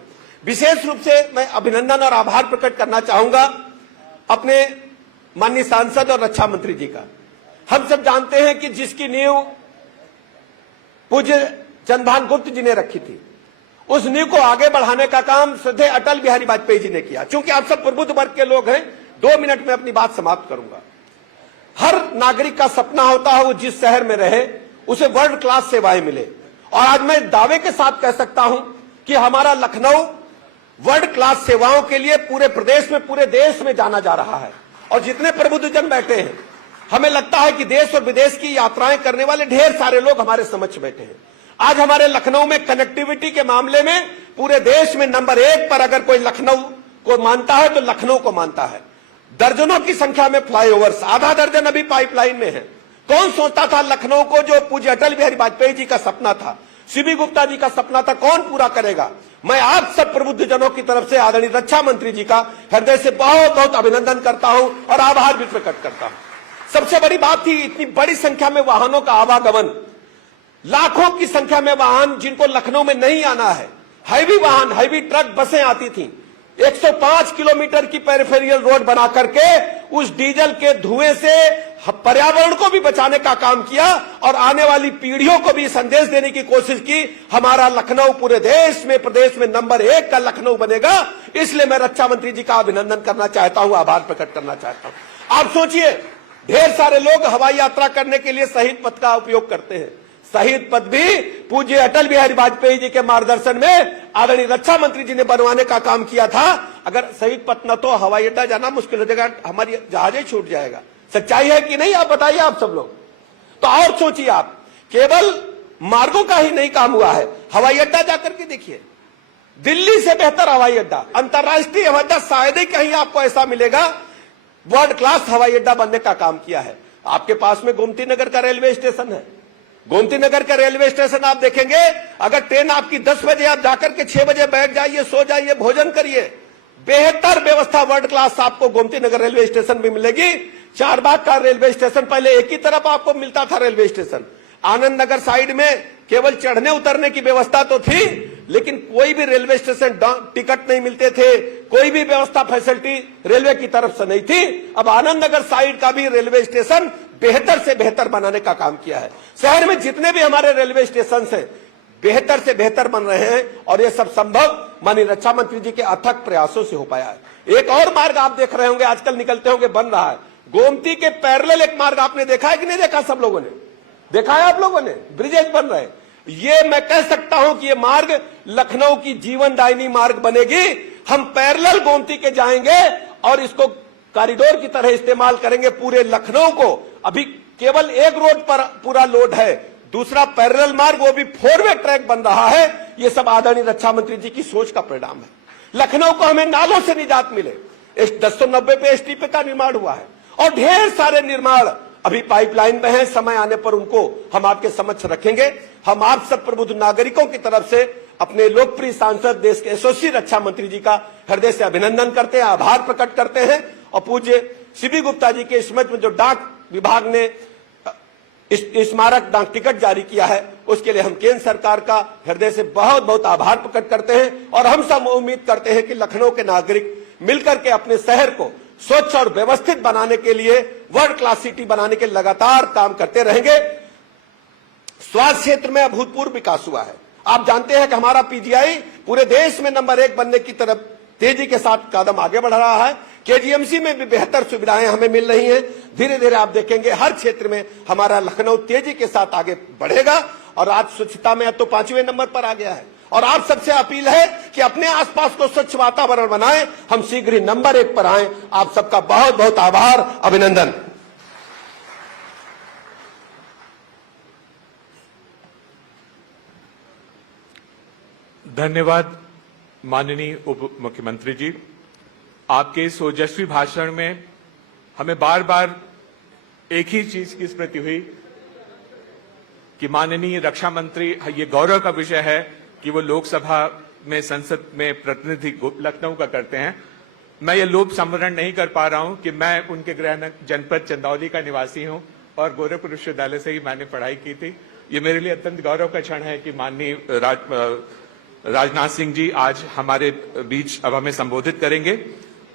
विशेष रूप से मैं अभिनंदन और आभार प्रकट करना चाहूंगा अपने माननीय सांसद और रक्षा मंत्री जी का। हम सब जानते हैं कि जिसकी नींव पूज्य चंद्रभान गुप्ता जी ने रखी थी, उस नींव को आगे बढ़ाने का काम श्रद्धेय अटल बिहारी वाजपेयी जी ने किया। चूंकि आप सब प्रबुद्ध वर्ग के लोग हैं, 2 मिनट में अपनी बात समाप्त करूंगा। हर नागरिक का सपना होता है वो जिस शहर में रहे उसे वर्ल्ड क्लास सेवाएं मिले, और आज मैं दावे के साथ कह सकता हूं कि हमारा लखनऊ वर्ल्ड क्लास सेवाओं के लिए पूरे प्रदेश में, पूरे देश में जाना जा रहा है। और जितने प्रबुद्धजन बैठे हैं, हमें लगता है कि देश और विदेश की यात्राएं करने वाले ढेर सारे लोग हमारे समक्ष बैठे हैं। आज हमारे लखनऊ में कनेक्टिविटी के मामले में पूरे देश में नंबर 1 पर अगर कोई लखनऊ को मानता है तो लखनऊ को मानता है। दर्जनों की संख्या में फ्लाईओवर्स, आधा दर्जन अभी पाइपलाइन में है। कौन सोचता था लखनऊ को जो पूज्य अटल बिहारी वाजपेयी जी का सपना था, सीबी गुप्ता जी का सपना था, कौन पूरा करेगा? मैं आप सब प्रबुद्धजनों की तरफ से आदरणीय रक्षा मंत्री जी का हृदय से बहुत बहुत अभिनंदन करता हूं और आभार भी प्रकट करता हूं। सबसे बड़ी बात थी इतनी बड़ी संख्या में वाहनों का आवागमन, लाखों की संख्या में वाहन जिनको लखनऊ में नहीं आना है, हैवी वाहन, हैवी ट्रक, बसें आती थी। 105 किलोमीटर की पेरिफेरियल रोड बना करके उस डीजल के धुएं से पर्यावरण को भी बचाने का काम किया और आने वाली पीढ़ियों को भी संदेश देने की कोशिश की। हमारा लखनऊ पूरे देश में, प्रदेश में नंबर 1 का लखनऊ बनेगा। इसलिए मैं रक्षा मंत्री जी का अभिनंदन करना चाहता हूं, आभार प्रकट करना चाहता हूं। आप सोचिए, ढेर सारे लोग हवाई यात्रा करने के लिए शहीद पथ का उपयोग करते हैं। शहीद पथ भी पूज्य अटल बिहारी वाजपेयी जी के मार्गदर्शन में आदरणीय रक्षा मंत्री जी ने बनवाने का काम किया था। अगर शहीद पथ न तो हवाई अड्डा जाना मुश्किल हो जाएगा, हमारी जहाजें छूट जाएगा। सच्चाई है कि नहीं, आप बताइए आप सब लोग। तो और सोचिए, आप केवल मार्गों का ही नहीं काम हुआ है, हवाई अड्डा जाकर के देखिए, दिल्ली से बेहतर हवाई अड्डा, अंतर्राष्ट्रीय हवाई अड्डा शायद ही कहीं आपको ऐसा मिलेगा, वर्ल्ड क्लास हवाई अड्डा बनने का काम किया है। आपके पास में गोमती नगर का रेलवे स्टेशन है। गोमती नगर का रेलवे स्टेशन आप देखेंगे, अगर ट्रेन आपकी 10 बजे, आप जाकर के 6 बजे बैठ जाइए, सो जाइए, भोजन करिए, बेहतर व्यवस्था वर्ल्ड क्लास आपको गोमती नगर रेलवे स्टेशन में मिलेगी। चारबाग का रेलवे स्टेशन, पहले एक ही तरफ आपको मिलता था railway station. Anand Nagar side में केवल चढ़ने उतरने की व्यवस्था तो थी, लेकिन कोई भी रेलवे स्टेशन टिकट नहीं मिलते थे, कोई भी व्यवस्था फैसिलिटी रेलवे की तरफ से नहीं थी। अब आनंद नगर साइड का भी रेलवे स्टेशन बेहतर से बेहतर बनाने का काम किया है। शहर में जितने भी हमारे रेलवे स्टेशन हैं, बेहतर से बेहतर बन रहे हैं, और ये सब संभव माननीय रक्षा मंत्री जी के अथक प्रयासों से हो पाया है। एक और मार्ग आप देख रहे होंगे, आजकल निकलते होंगे, बन रहा है गोमती के पैरेलल एक मार्ग। आपने देखा है कि नहीं देखा? सब लोगों ने देखा है, आप लोगों ने, ब्रिजेज बन रहे हैं। ये मैं कह सकता हूं कि ये मार्ग लखनऊ की जीवनदायिनी मार्ग बनेगी। हम पैरेलल गोमती के जाएंगे और इसको कॉरिडोर की तरह इस्तेमाल करेंगे पूरे लखनऊ को। अभी केवल एक रोड पर पूरा लोड है, दूसरा पैरेलल मार्ग, वो भी 4 वे ट्रैक बन रहा है। ये सब आदरणीय रक्षा मंत्री जी की सोच का परिणाम है। लखनऊ को हमें नालों से निजात मिले, 1090 पे एसटीपी का निर्माण हुआ है, और ढेर सारे निर्माण अभी पाइपलाइन में है। समय आने पर उनको हम आपके समक्ष रखेंगे। हम आप सब प्रबुद्ध नागरिकों की तरफ से अपने लोकप्रिय सांसद, देश के यशस्वी रक्षा मंत्री जी का हृदय से अभिनंदन करते हैं, आभार प्रकट करते हैं। और पूज्य सीबी गुप्ता जी के स्मृति में जो डाक विभाग ने स्मारक डाक टिकट जारी किया है, उसके लिए हम केंद्र सरकार का हृदय से बहुत बहुत आभार प्रकट करते हैं। और हम सब उम्मीद करते हैं कि लखनऊ के नागरिक मिलकर के अपने शहर को स्वच्छ और व्यवस्थित बनाने के लिए, वर्ल्ड क्लास सिटी बनाने के लगातार काम करते रहेंगे। स्वास्थ्य क्षेत्र में अभूतपूर्व विकास हुआ है। आप जानते हैं कि हमारा पीजीआई पूरे देश में नंबर 1 बनने की तरफ तेजी के साथ कदम आगे बढ़ रहा है। केजीएमसी में भी बेहतर सुविधाएं हमें मिल रही हैं। धीरे धीरे आप देखेंगे हर क्षेत्र में हमारा लखनऊ तेजी के साथ आगे बढ़ेगा। और आज स्वच्छता में अब तो 5वें नंबर पर आ गया है। और आप सबसे अपील है कि अपने आसपास को स्वच्छ वातावरण बनाएं, हम शीघ्र ही नंबर 1 पर आएं। आप सबका बहुत बहुत आभार, अभिनंदन। धन्यवाद माननीय उप मुख्यमंत्री जी। आपके इस ओजस्वी भाषण में हमें बार बार एक ही चीज की स्मृति हुई कि माननीय रक्षा मंत्री, ये गौरव का विषय है कि वो लोकसभा में, संसद में प्रतिनिधि लखनऊ का करते हैं। मैं ये लोभ संवरण नहीं कर पा रहा हूं कि मैं उनके गृह जनपद चंदौली का निवासी हूं और गोरखपुर विश्वविद्यालय से ही मैंने पढ़ाई की थी। ये मेरे लिए अत्यंत गौरव का क्षण है कि माननीय राजनाथ सिंह जी आज हमारे बीच अब हमें संबोधित करेंगे।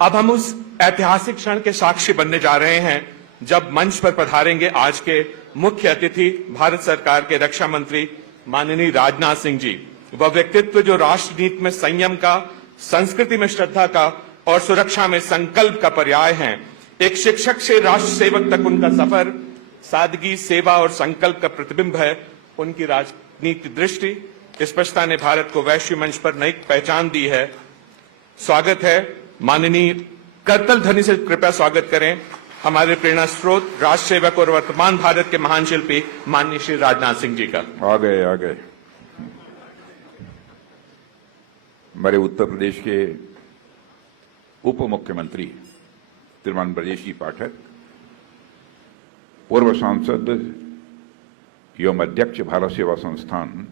अब हम उस ऐतिहासिक क्षण के साक्षी बनने जा रहे हैं जब मंच पर पधारेंगे आज के मुख्य अतिथि, भारत सरकार के रक्षा मंत्री माननीय राजनाथ सिंह जी। वह व्यक्तित्व जो राष्ट्रनीति में संयम का, संस्कृति में श्रद्धा का और सुरक्षा में संकल्प का पर्याय हैं। एक शिक्षक से राष्ट्र सेवक तक उनका सफर सादगी, सेवा और संकल्प का प्रतिबिंब है। उनकी राजनीति दृष्टि, स्पष्टता ने भारत को वैश्विक मंच पर नई पहचान दी है। स्वागत है माननीय, करतल ध्वनि से कृपया स्वागत करें हमारे प्रेरणा स्रोत, राष्ट्र सेवक और वर्तमान भारत के महान शिल्पी माननीय श्री राजनाथ सिंह जी का। आ गए हमारे उत्तर प्रदेश के उप मुख्यमंत्री श्रीमान ब्रजेश जी पाठक, पूर्व सांसद एवं अध्यक्ष भारत सेवा संस्थान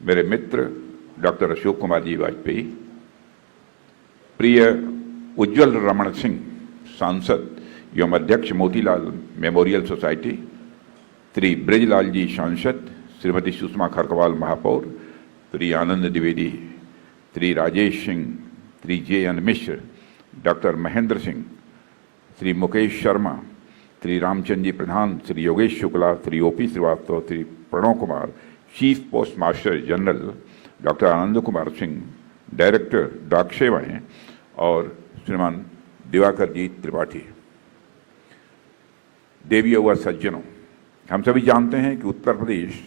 मेरे मित्र डॉक्टर अशोक कुमार जी वाजपेयी, प्रिय उज्जवल रमण सिंह सांसद एवं अध्यक्ष मोतीलाल मेमोरियल सोसाइटी, श्री ब्रजलाल जी सांसद, श्रीमती सुषमा खरकवाल महापौर, Shri Anand Dwivedi, Shri Rajesh Singh, Shri J N Mishra, doctor Mahendra Singh, Shri Mukesh Sharma, Shri Ramchandra ji Pradhan, Shri Yogesh Shukla, Shri O P Srivastava, Shri Pranav Kumar, chief post master general doctor Anand Kumar Singh, director डाक सेवाएं और श्रीमान दिवाकर जी त्रिपाठी। देवियों व सज्जनों, हम सभी जानते हैं कि उत्तर प्रदेश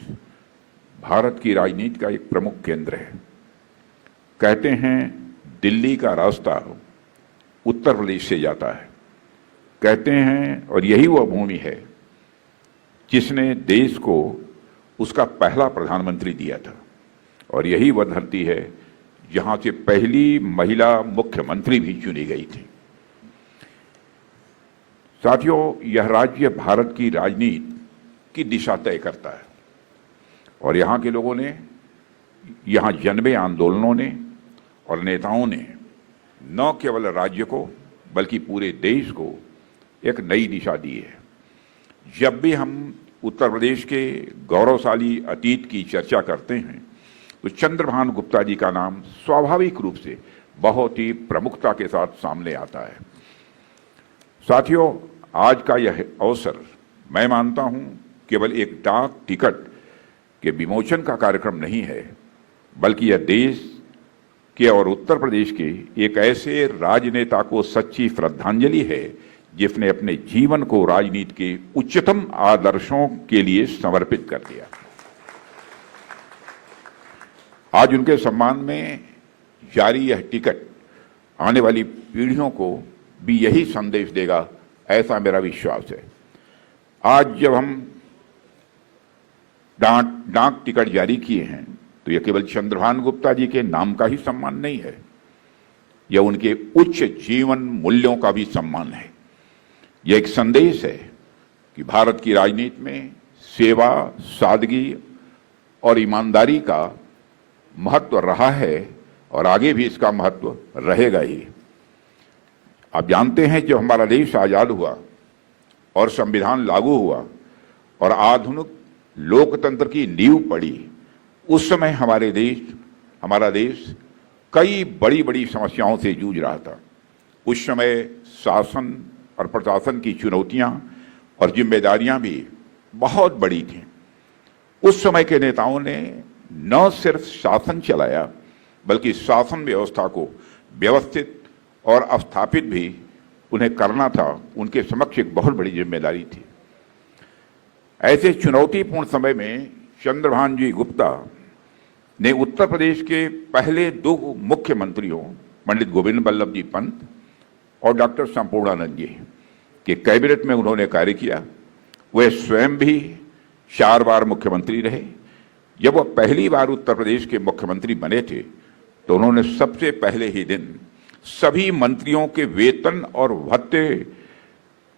भारत की राजनीति का एक प्रमुख केंद्र है। कहते हैं दिल्ली का रास्ता उत्तर प्रदेश से जाता है। कहते हैं, और यही वह भूमि है जिसने देश को उसका पहला प्रधानमंत्री दिया था, और यही वह धरती है जहां से पहली महिला मुख्यमंत्री भी चुनी गई थी। साथियों, यह राज्य भारत की राजनीति की दिशा तय करता है, और यहाँ के लोगों ने, यहाँ जन्मे आंदोलनों ने और नेताओं ने न केवल राज्य को बल्कि पूरे देश को एक नई दिशा दी है। जब भी हम उत्तर प्रदेश के गौरवशाली अतीत की चर्चा करते हैं तो चंद्रभान गुप्ता जी का नाम स्वाभाविक रूप से बहुत ही प्रमुखता के साथ सामने आता है। साथियों, आज का यह अवसर मैं मानता हूं केवल एक डाक टिकट के विमोचन का कार्यक्रम नहीं है, बल्कि यह देश के और उत्तर प्रदेश के एक ऐसे राजनेता को सच्ची श्रद्धांजलि है जिसने अपने जीवन को राजनीति के उच्चतम आदर्शों के लिए समर्पित कर दिया। आज उनके सम्मान में जारी यह टिकट आने वाली पीढ़ियों को भी यही संदेश देगा, ऐसा मेरा विश्वास है। आज जब हम डाक टिकट जारी किए हैं तो यह केवल चंद्रभान गुप्ता जी के नाम का ही सम्मान नहीं है, यह उनके उच्च जीवन मूल्यों का भी सम्मान है। यह एक संदेश है कि भारत की राजनीति में सेवा, सादगी और ईमानदारी का महत्व रहा है और आगे भी इसका महत्व रहेगा ही। आप जानते हैं, जब हमारा देश आजाद हुआ और संविधान लागू हुआ और आधुनिक लोकतंत्र की नींव पड़ी, उस समय हमारा देश कई बड़ी बड़ी समस्याओं से जूझ रहा था। उस समय शासन और प्रशासन की चुनौतियां और जिम्मेदारियां भी बहुत बड़ी थीं। उस समय के नेताओं ने न सिर्फ शासन चलाया बल्कि शासन व्यवस्था को व्यवस्थित और स्थापित भी उन्हें करना था। उनके समक्ष एक बहुत बड़ी जिम्मेदारी थी। ऐसे चुनौतीपूर्ण समय में चंद्रभान जी गुप्ता ने उत्तर प्रदेश के पहले दो मुख्यमंत्रियों पंडित गोविंद बल्लभ जी पंत और डॉक्टर संपूर्णानंद जी के कैबिनेट में उन्होंने कार्य किया। वे स्वयं भी 4 बार मुख्यमंत्री रहे। जब वह पहली बार उत्तर प्रदेश के मुख्यमंत्री बने थे तो उन्होंने सबसे पहले ही दिन सभी मंत्रियों के वेतन और भत्ते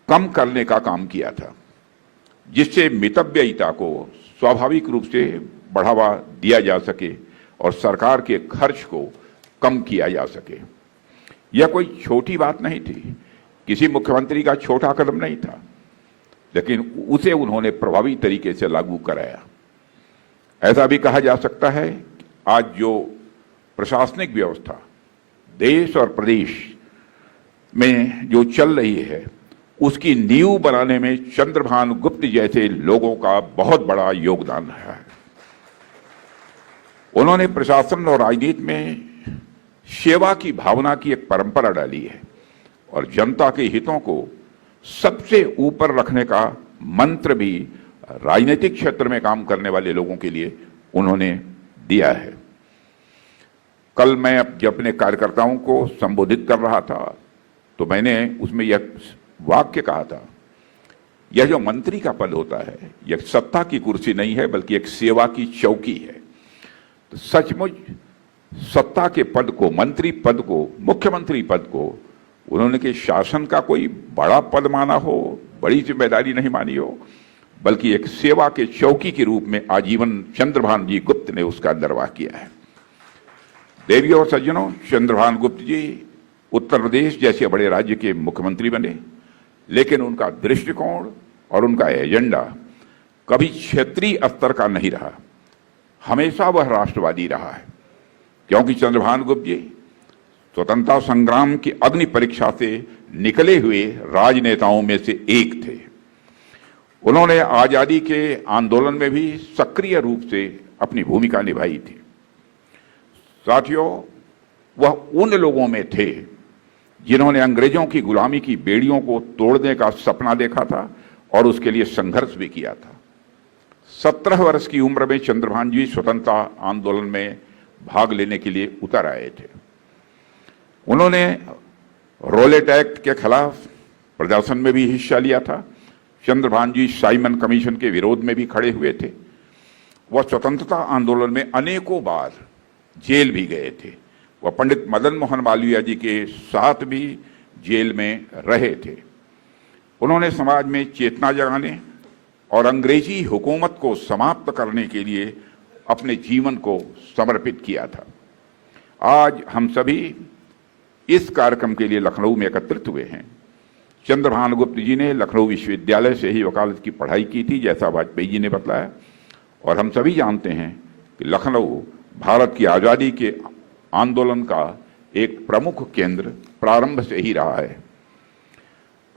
कम करने का काम किया था, जिससे मितव्ययिता को स्वाभाविक रूप से बढ़ावा दिया जा सके और सरकार के खर्च को कम किया जा सके। यह कोई छोटी बात नहीं थी, किसी मुख्यमंत्री का छोटा कदम नहीं था, लेकिन उसे उन्होंने प्रभावी तरीके से लागू कराया। ऐसा भी कहा जा सकता है कि आज जो प्रशासनिक व्यवस्था देश और प्रदेश में जो चल रही है उसकी नींव बनाने में चंद्रभान गुप्ता जैसे लोगों का बहुत बड़ा योगदान रहा है। उन्होंने प्रशासन और राजनीति में सेवा की भावना की एक परंपरा डाली है और जनता के हितों को सबसे ऊपर रखने का मंत्र भी राजनीतिक क्षेत्र में काम करने वाले लोगों के लिए उन्होंने दिया है। कल मैं जब अपने कार्यकर्ताओं को संबोधित कर रहा था तो मैंने उसमें यह वाक्य कहा था, यह जो मंत्री का पद होता है यह सत्ता की कुर्सी नहीं है बल्कि एक सेवा की चौकी है। तो सचमुच सत्ता के पद को, मंत्री पद को, मुख्यमंत्री पद को उन्होंने के शासन का कोई बड़ा पद माना हो, बड़ी जिम्मेदारी नहीं मानी हो, बल्कि एक सेवा के चौकी के रूप में आजीवन चंद्रभान जी गुप्ता ने उसका निर्वाह किया है। देवियों और सज्जनों, चंद्रभान गुप्ता जी उत्तर प्रदेश जैसे बड़े राज्य के मुख्यमंत्री बने, लेकिन उनका दृष्टिकोण और उनका एजेंडा कभी क्षेत्रीय स्तर का नहीं रहा, हमेशा वह राष्ट्रवादी रहा है। क्योंकि चंद्रभान गुप्ता जी स्वतंत्रता संग्राम की अग्नि परीक्षा से निकले हुए राजनेताओं में से एक थे। उन्होंने आजादी के आंदोलन में भी सक्रिय रूप से अपनी भूमिका निभाई थी। साथियों, वह उन लोगों में थे जिन्होंने अंग्रेजों की गुलामी की बेड़ियों को तोड़ने का सपना देखा था और उसके लिए संघर्ष भी किया था। 17 वर्ष की उम्र में चंद्रभान जी स्वतंत्रता आंदोलन में भाग लेने के लिए उतर आए थे। उन्होंने रोलेट एक्ट के खिलाफ प्रदर्शन में भी हिस्सा लिया था। चंद्रभान जी साइमन कमीशन के विरोध में भी खड़े हुए थे। वह स्वतंत्रता आंदोलन में अनेकों बार जेल भी गए थे। वह पंडित मदन मोहन मालवीय जी के साथ भी जेल में रहे थे। उन्होंने समाज में चेतना जगाने और अंग्रेजी हुकूमत को समाप्त करने के लिए अपने जीवन को समर्पित किया था। आज हम सभी इस कार्यक्रम के लिए लखनऊ में एकत्रित हुए हैं। चंद्रभान गुप्त जी ने लखनऊ विश्वविद्यालय से ही वकालत की पढ़ाई की थी, जैसा वाजपेयी जी ने बताया, और हम सभी जानते हैं कि लखनऊ भारत की आज़ादी के आंदोलन का एक प्रमुख केंद्र प्रारंभ से ही रहा है।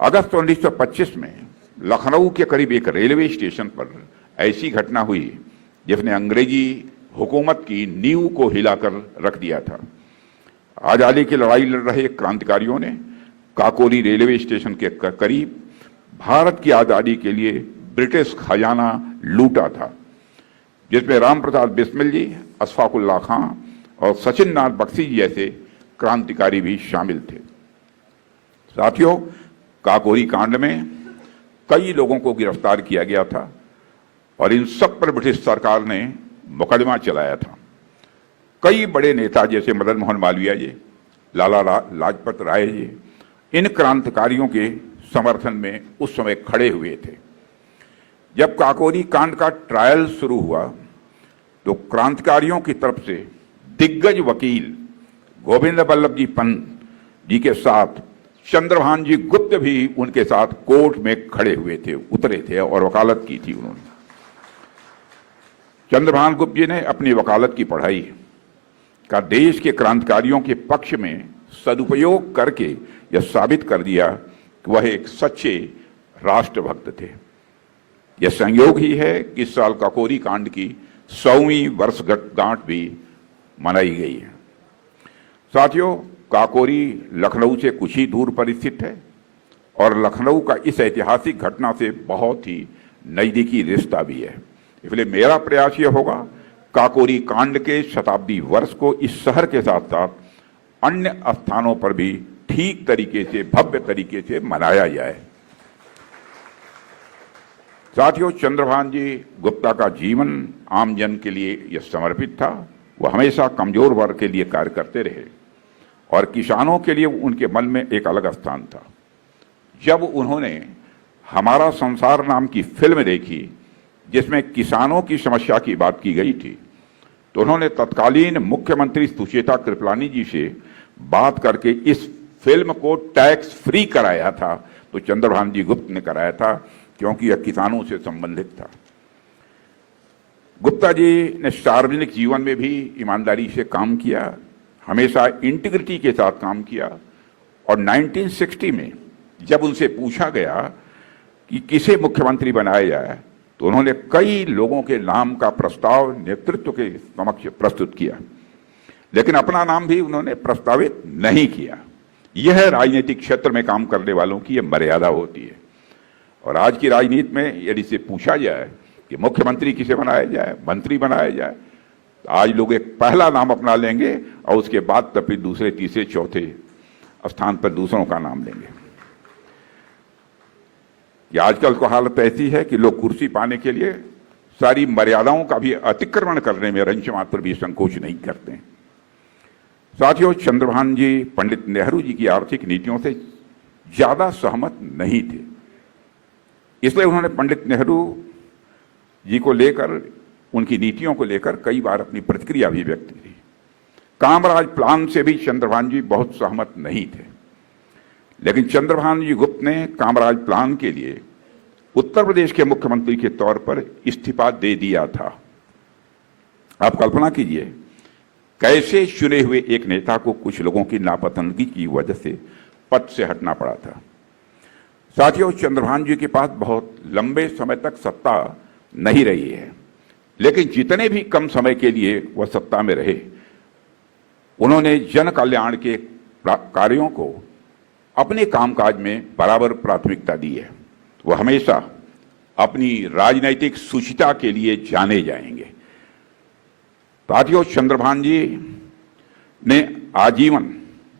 अगस्त 1925 में लखनऊ के करीब एक रेलवे स्टेशन पर ऐसी घटना हुई जिसने अंग्रेजी हुकूमत की नींव को हिलाकर रख दिया था। आज़ादी की लड़ाई लड़ रहे क्रांतिकारियों ने काकोरी रेलवे स्टेशन के करीब भारत की आज़ादी के लिए ब्रिटिश खजाना लूटा था, जिसमें राम प्रसाद बिस्मिल जी, अशफाकुल्लाह खां और सचिन नाथ बख्शी जैसे क्रांतिकारी भी शामिल थे। साथियों, काकोरी कांड में कई लोगों को गिरफ्तार किया गया था और इन सब पर ब्रिटिश सरकार ने मुकदमा चलाया था। कई बड़े नेता जैसे मदन मोहन मालवीय जी, लाला लाजपत राय जी इन क्रांतिकारियों के समर्थन में उस समय खड़े हुए थे। जब काकोरी कांड का ट्रायल शुरू हुआ तो क्रांतिकारियों की तरफ से दिग्गज वकील गोविंद बल्लभ जी पंत जी के साथ चंद्रभान जी गुप्त भी उनके साथ कोर्ट में खड़े हुए थे, उतरे थे और वकालत की थी उन्होंने। चंद्रभान गुप्त जी ने अपनी वकालत की पढ़ाई का देश के क्रांतिकारियों के पक्ष में सदुपयोग करके यह साबित कर दिया कि वह एक सच्चे राष्ट्रभक्त थे। यह संयोग ही है कि इस साल काकोरी कांड की 100वीं वर्षगांठ भी मनाई गई है। साथियों, काकोरी लखनऊ से कुछ ही दूर पर स्थित है और लखनऊ का इस ऐतिहासिक घटना से बहुत ही नजदीकी रिश्ता भी है। इसलिए मेरा प्रयास यह होगा काकोरी कांड के शताब्दी वर्ष को इस शहर के साथ साथ अन्य स्थानों पर भी ठीक तरीके से, भव्य तरीके से मनाया जाए। साथियों, चंद्रभान जी गुप्ता का जीवन आम जन के लिए यह समर्पित था। वह हमेशा कमजोर वर्ग के लिए कार्य करते रहे और किसानों के लिए उनके मन में एक अलग स्थान था। जब उन्होंने हमारा संसार नाम की फिल्म देखी जिसमें किसानों की समस्या की बात की गई थी, तो उन्होंने तत्कालीन मुख्यमंत्री सुचेता कृपलानी जी से बात करके इस फिल्म को टैक्स फ्री कराया था। तो चंद्रभान जी गुप्त ने कराया था क्योंकि यह किसानों से संबंधित था। गुप्ता जी ने सार्वजनिक जीवन में भी ईमानदारी से काम किया, हमेशा इंटीग्रिटी के साथ काम किया और 1960 में जब उनसे पूछा गया कि किसे मुख्यमंत्री बनाया जाए तो उन्होंने कई लोगों के नाम का प्रस्ताव नेतृत्व के समक्ष प्रस्तुत किया, लेकिन अपना नाम भी उन्होंने प्रस्तावित नहीं किया। यह राजनीतिक क्षेत्र में काम करने वालों की यह मर्यादा होती है। और आज की राजनीति में यदि से पूछा जाए कि मुख्यमंत्री किसे बनाया जाए, मंत्री बनाया जाए, तो आज लोग एक पहला नाम अपना लेंगे और उसके बाद तब फिर दूसरे, तीसरे, चौथे स्थान पर दूसरों का नाम लेंगे। ये आजकल को हालत ऐसी है कि लोग कुर्सी पाने के लिए सारी मर्यादाओं का भी अतिक्रमण करने में रंच मात्र भी संकोच नहीं करते हैं। साथियों, चंद्रभान जी पंडित नेहरू जी की आर्थिक नीतियों से ज्यादा सहमत नहीं थे, इसलिए उन्होंने पंडित नेहरू जी को लेकर, उनकी नीतियों को लेकर कई बार अपनी प्रतिक्रिया भी व्यक्त की। कामराज प्लान से भी चंद्रभान जी बहुत सहमत नहीं थे, लेकिन चंद्रभान जी गुप्त ने कामराज प्लान के लिए उत्तर प्रदेश के मुख्यमंत्री के तौर पर इस्तीफा दे दिया था। आप कल्पना कीजिए कैसे चुने हुए एक नेता को कुछ लोगों की नापसंदगी की वजह से पद से हटना पड़ा था। साथियों, चंद्रभान जी के पास बहुत लंबे समय तक सत्ता नहीं रही है, लेकिन जितने भी कम समय के लिए वह सत्ता में रहे, उन्होंने जन कल्याण के कार्यों को अपने कामकाज में बराबर प्राथमिकता दी है। वह हमेशा अपनी राजनैतिक शुचिता के लिए जाने जाएंगे। साथियों, चंद्रभान जी ने आजीवन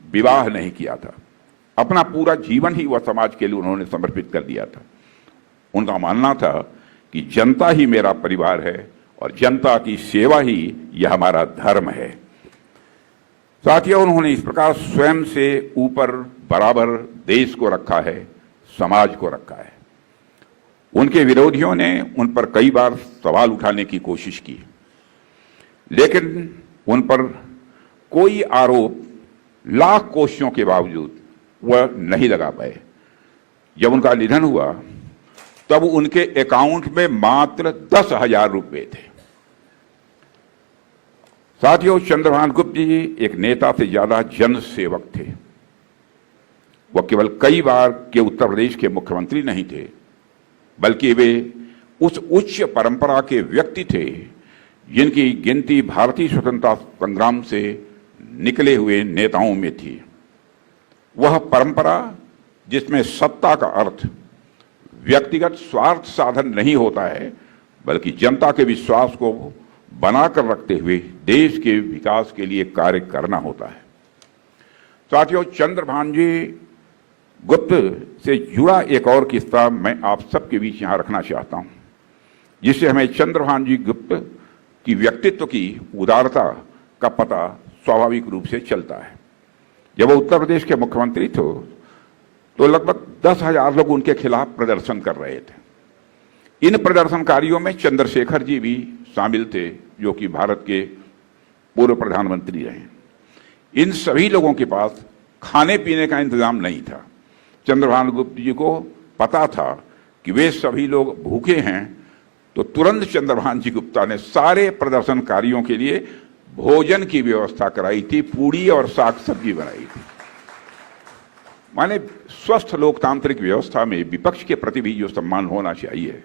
विवाह नहीं किया था, अपना पूरा जीवन ही वह समाज के लिए उन्होंने समर्पित कर दिया था। उनका मानना था कि जनता ही मेरा परिवार है और जनता की सेवा ही यह हमारा धर्म है। साथियों, उन्होंने इस प्रकार स्वयं से ऊपर बराबर देश को रखा है, समाज को रखा है। उनके विरोधियों ने उन पर कई बार सवाल उठाने की कोशिश की, लेकिन उन पर कोई आरोप लाख कोशिशों के बावजूद वह नहीं लगा पाए। जब उनका निधन हुआ तब उनके अकाउंट में मात्र 10,000 रुपए थे। साथियों, चंद्रभान गुप्त जी एक नेता से ज्यादा जन सेवक थे। वह केवल कई बार के उत्तर प्रदेश के मुख्यमंत्री नहीं थे, बल्कि वे उस उच्च परंपरा के व्यक्ति थे जिनकी गिनती भारतीय स्वतंत्रता संग्राम से निकले हुए नेताओं में थी। वह परंपरा जिसमें सत्ता का अर्थ व्यक्तिगत स्वार्थ साधन नहीं होता है, बल्कि जनता के विश्वास को बनाकर रखते हुए देश के विकास के लिए कार्य करना होता है। साथियों, चंद्रभान जी गुप्त से जुड़ा एक और किस्सा मैं आप सबके बीच यहां रखना चाहता हूं, जिससे हमें चंद्रभान जी गुप्त की व्यक्तित्व की उदारता का पता स्वाभाविक रूप से चलता है। जब वो उत्तर प्रदेश के मुख्यमंत्री थे तो लगभग 10,000 लोग उनके खिलाफ प्रदर्शन कर रहे थे। इन प्रदर्शनकारियों में चंद्रशेखर जी भी शामिल थे, जो कि भारत के पूर्व प्रधानमंत्री रहे। इन सभी लोगों के पास खाने पीने का इंतजाम नहीं था। चंद्रभान गुप्त जी को पता था कि वे सभी लोग भूखे हैं, तो तुरंत चंद्रभान जी गुप्ता ने सारे प्रदर्शनकारियों के लिए भोजन की व्यवस्था कराई थी, पूड़ी और साग सब्जी बनाई थी। माने स्वस्थ लोकतांत्रिक व्यवस्था में विपक्ष के प्रति भी जो सम्मान होना चाहिए,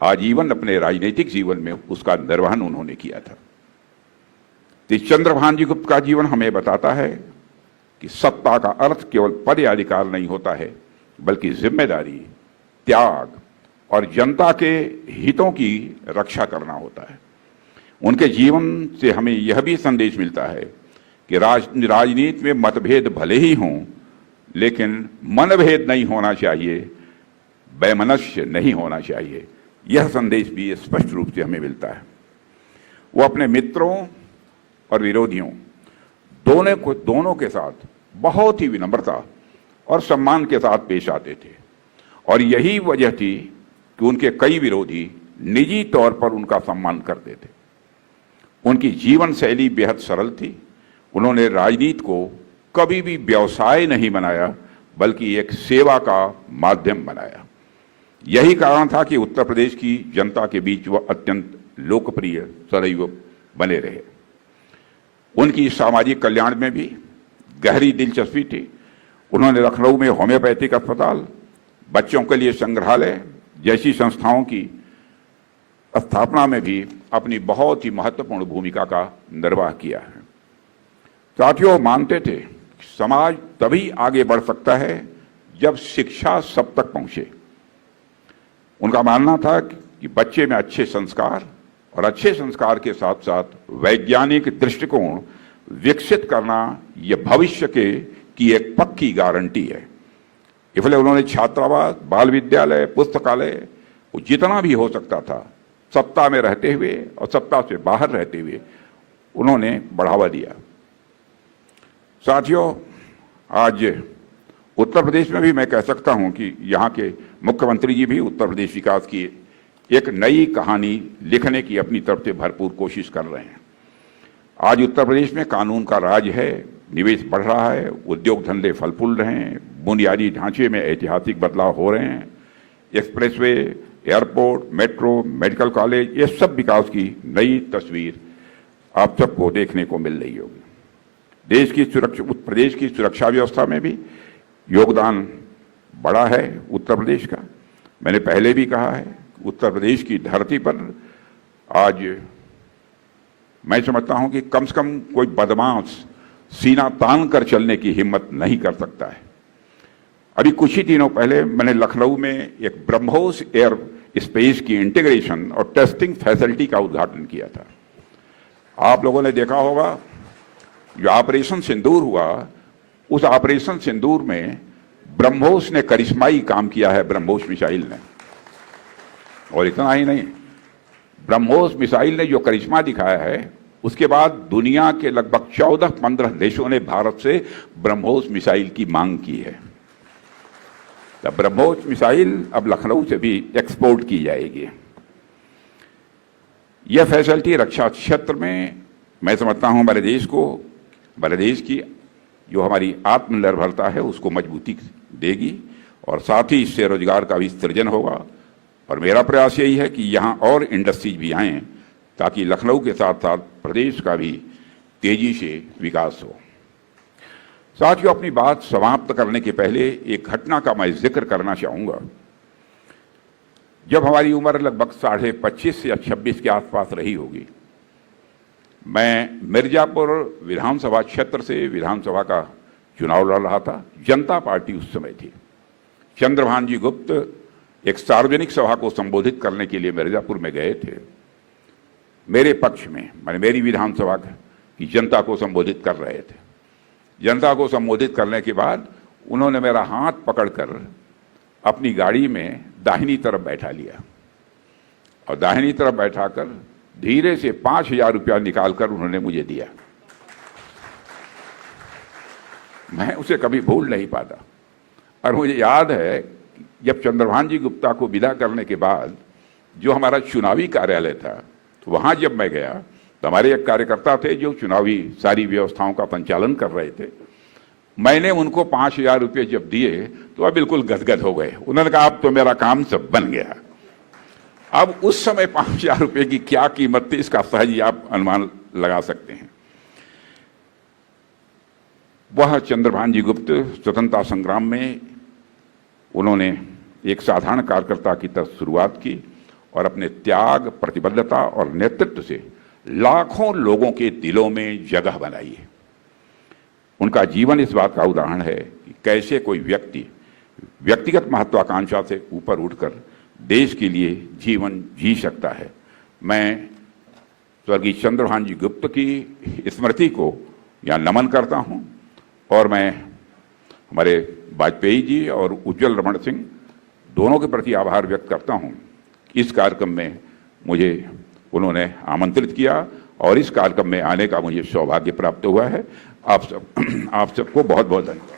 आजीवन अपने राजनीतिक जीवन में उसका निर्वहन उन्होंने किया था। तो चंद्रभान जी गुप्त का जीवन हमें बताता है कि सत्ता का अर्थ केवल पद या अधिकार नहीं होता है, बल्कि जिम्मेदारी, त्याग और जनता के हितों की रक्षा करना होता है। उनके जीवन से हमें यह भी संदेश मिलता है कि राजनीति में मतभेद भले ही हों, लेकिन मनभेद नहीं होना चाहिए, वैमनस्य नहीं होना चाहिए। यह संदेश भी स्पष्ट रूप से हमें मिलता है। वो अपने मित्रों और विरोधियों दोनों के साथ बहुत ही विनम्रता और सम्मान के साथ पेश आते थे, और यही वजह थी कि उनके कई विरोधी निजी तौर पर उनका सम्मान करते थे। उनकी जीवन शैली बेहद सरल थी। उन्होंने राजनीति को कभी भी व्यवसाय नहीं बनाया, बल्कि एक सेवा का माध्यम बनाया। यही कारण था कि उत्तर प्रदेश की जनता के बीच वह अत्यंत लोकप्रिय सदैव बने रहे। उनकी सामाजिक कल्याण में भी गहरी दिलचस्पी थी। उन्होंने लखनऊ में होम्योपैथिक अस्पताल, बच्चों के लिए संग्रहालय जैसी संस्थाओं की स्थापना में भी अपनी बहुत ही महत्वपूर्ण भूमिका का निर्वाह किया है। साथियों, मानते थे कि समाज तभी आगे बढ़ सकता है जब शिक्षा सब तक पहुंचे। उनका मानना था कि बच्चे में अच्छे संस्कार और अच्छे संस्कार के साथ साथ वैज्ञानिक दृष्टिकोण विकसित करना यह भविष्य की एक पक्की गारंटी है। इसलिए उन्होंने छात्रावास, बाल विद्यालय, पुस्तकालय जितना भी हो सकता था सत्ता में रहते हुए और सत्ता से बाहर रहते हुए उन्होंने बढ़ावा दिया। साथियों, आज उत्तर प्रदेश में भी मैं कह सकता हूं कि यहाँ के मुख्यमंत्री जी भी उत्तर प्रदेश विकास की एक नई कहानी लिखने की अपनी तरफ से भरपूर कोशिश कर रहे हैं। आज उत्तर प्रदेश में कानून का राज है, निवेश बढ़ रहा है, उद्योग धंधे फल फूल रहे हैं, बुनियादी ढांचे में ऐतिहासिक बदलाव हो रहे हैं, expressway, airport, metro, medical college, ये सब विकास की नई तस्वीर आप सबको देखने को मिल रही होगी। देश की सुरक्षा, उत्तर प्रदेश की सुरक्षा व्यवस्था में भी योगदान बड़ा है उत्तर प्रदेश का। मैंने पहले भी कहा है, उत्तर प्रदेश की धरती पर आज मैं समझता हूं कि कम से कम कोई बदमाश सीना तान कर चलने की हिम्मत नहीं कर सकता है। अभी कुछ ही दिनों पहले मैंने लखनऊ में एक ब्रह्मोस एयर स्पेस की इंटीग्रेशन और टेस्टिंग फैसिलिटी का उद्घाटन किया था। आप लोगों ने देखा होगा जो ऑपरेशन सिंदूर हुआ, उस ऑपरेशन सिंदूर में ब्रह्मोस ने करिश्माई काम किया है, ब्रह्मोस मिसाइल ने। और इतना ही नहीं, ब्रह्मोस मिसाइल ने जो करिश्मा दिखाया है, उसके बाद दुनिया के लगभग 14-15 देशों ने भारत से ब्रह्मोस मिसाइल की मांग की है। तो ब्रह्मोस मिसाइल अब लखनऊ से भी एक्सपोर्ट की जाएगी। यह फैसिलिटी रक्षा क्षेत्र में मैं समझता हूं हमारे देश की जो हमारी आत्मनिर्भरता है उसको मजबूती देगी और साथ ही इससे रोजगार का भी सृजन होगा। और मेरा प्रयास यही है कि यहाँ और इंडस्ट्रीज भी आएँ ताकि लखनऊ के साथ साथ प्रदेश का भी तेजी से विकास हो। साथियों, अपनी बात समाप्त करने के पहले एक घटना का मैं जिक्र करना चाहूँगा। जब हमारी उम्र लगभग 25.5 या 26 के आसपास रही होगी, मैं मिर्जापुर विधानसभा क्षेत्र से विधानसभा का चुनाव लड़ रहा था। जनता पार्टी उस समय थी। चंद्रभान जी गुप्त एक सार्वजनिक सभा को संबोधित करने के लिए मिर्जापुर में गए थे। मेरे पक्ष में, माने मेरी विधानसभा की जनता को संबोधित कर रहे थे। जनता को संबोधित करने के बाद उन्होंने मेरा हाथ पकड़कर अपनी गाड़ी में दाहिनी तरफ बैठा लिया और दाहिनी तरफ बैठाकर धीरे से 5,000 रुपया निकालकर उन्होंने मुझे दिया। मैं उसे कभी भूल नहीं पाता। और मुझे याद है जब चंद्रभान जी गुप्ता को विदा करने के बाद जो हमारा चुनावी कार्यालय था, तो वहां जब मैं गया तो हमारे एक कार्यकर्ता थे जो चुनावी सारी व्यवस्थाओं का संचालन कर रहे थे। मैंने उनको 5,000 रुपये जब दिए तो वह बिल्कुल गदगद हो गए। उन्होंने कहा अब तो मेरा काम सब बन गया। अब उस समय 5,000 रुपये की क्या कीमत थी इसका सहज ही आप अनुमान लगा सकते हैं। वह चंद्रभान जी गुप्त स्वतंत्रता संग्राम में उन्होंने एक साधारण कार्यकर्ता की तरह शुरुआत की और अपने त्याग, प्रतिबद्धता और नेतृत्व से लाखों लोगों के दिलों में जगह बनाई है। उनका जीवन इस बात का उदाहरण है कि कैसे कोई व्यक्ति व्यक्तिगत महत्वाकांक्षा से ऊपर उठकर देश के लिए जीवन जी सकता है। मैं स्वर्गीय चंद्रभान जी गुप्त की स्मृति को यहाँ नमन करता हूँ और मैं हमारे वाजपेयी जी और उज्ज्वल रमण सिंह दोनों के प्रति आभार व्यक्त करता हूँ। इस कार्यक्रम में मुझे उन्होंने आमंत्रित किया और इस कार्यक्रम में आने का मुझे सौभाग्य प्राप्त हुआ है। आप सबको बहुत बहुत धन्यवाद।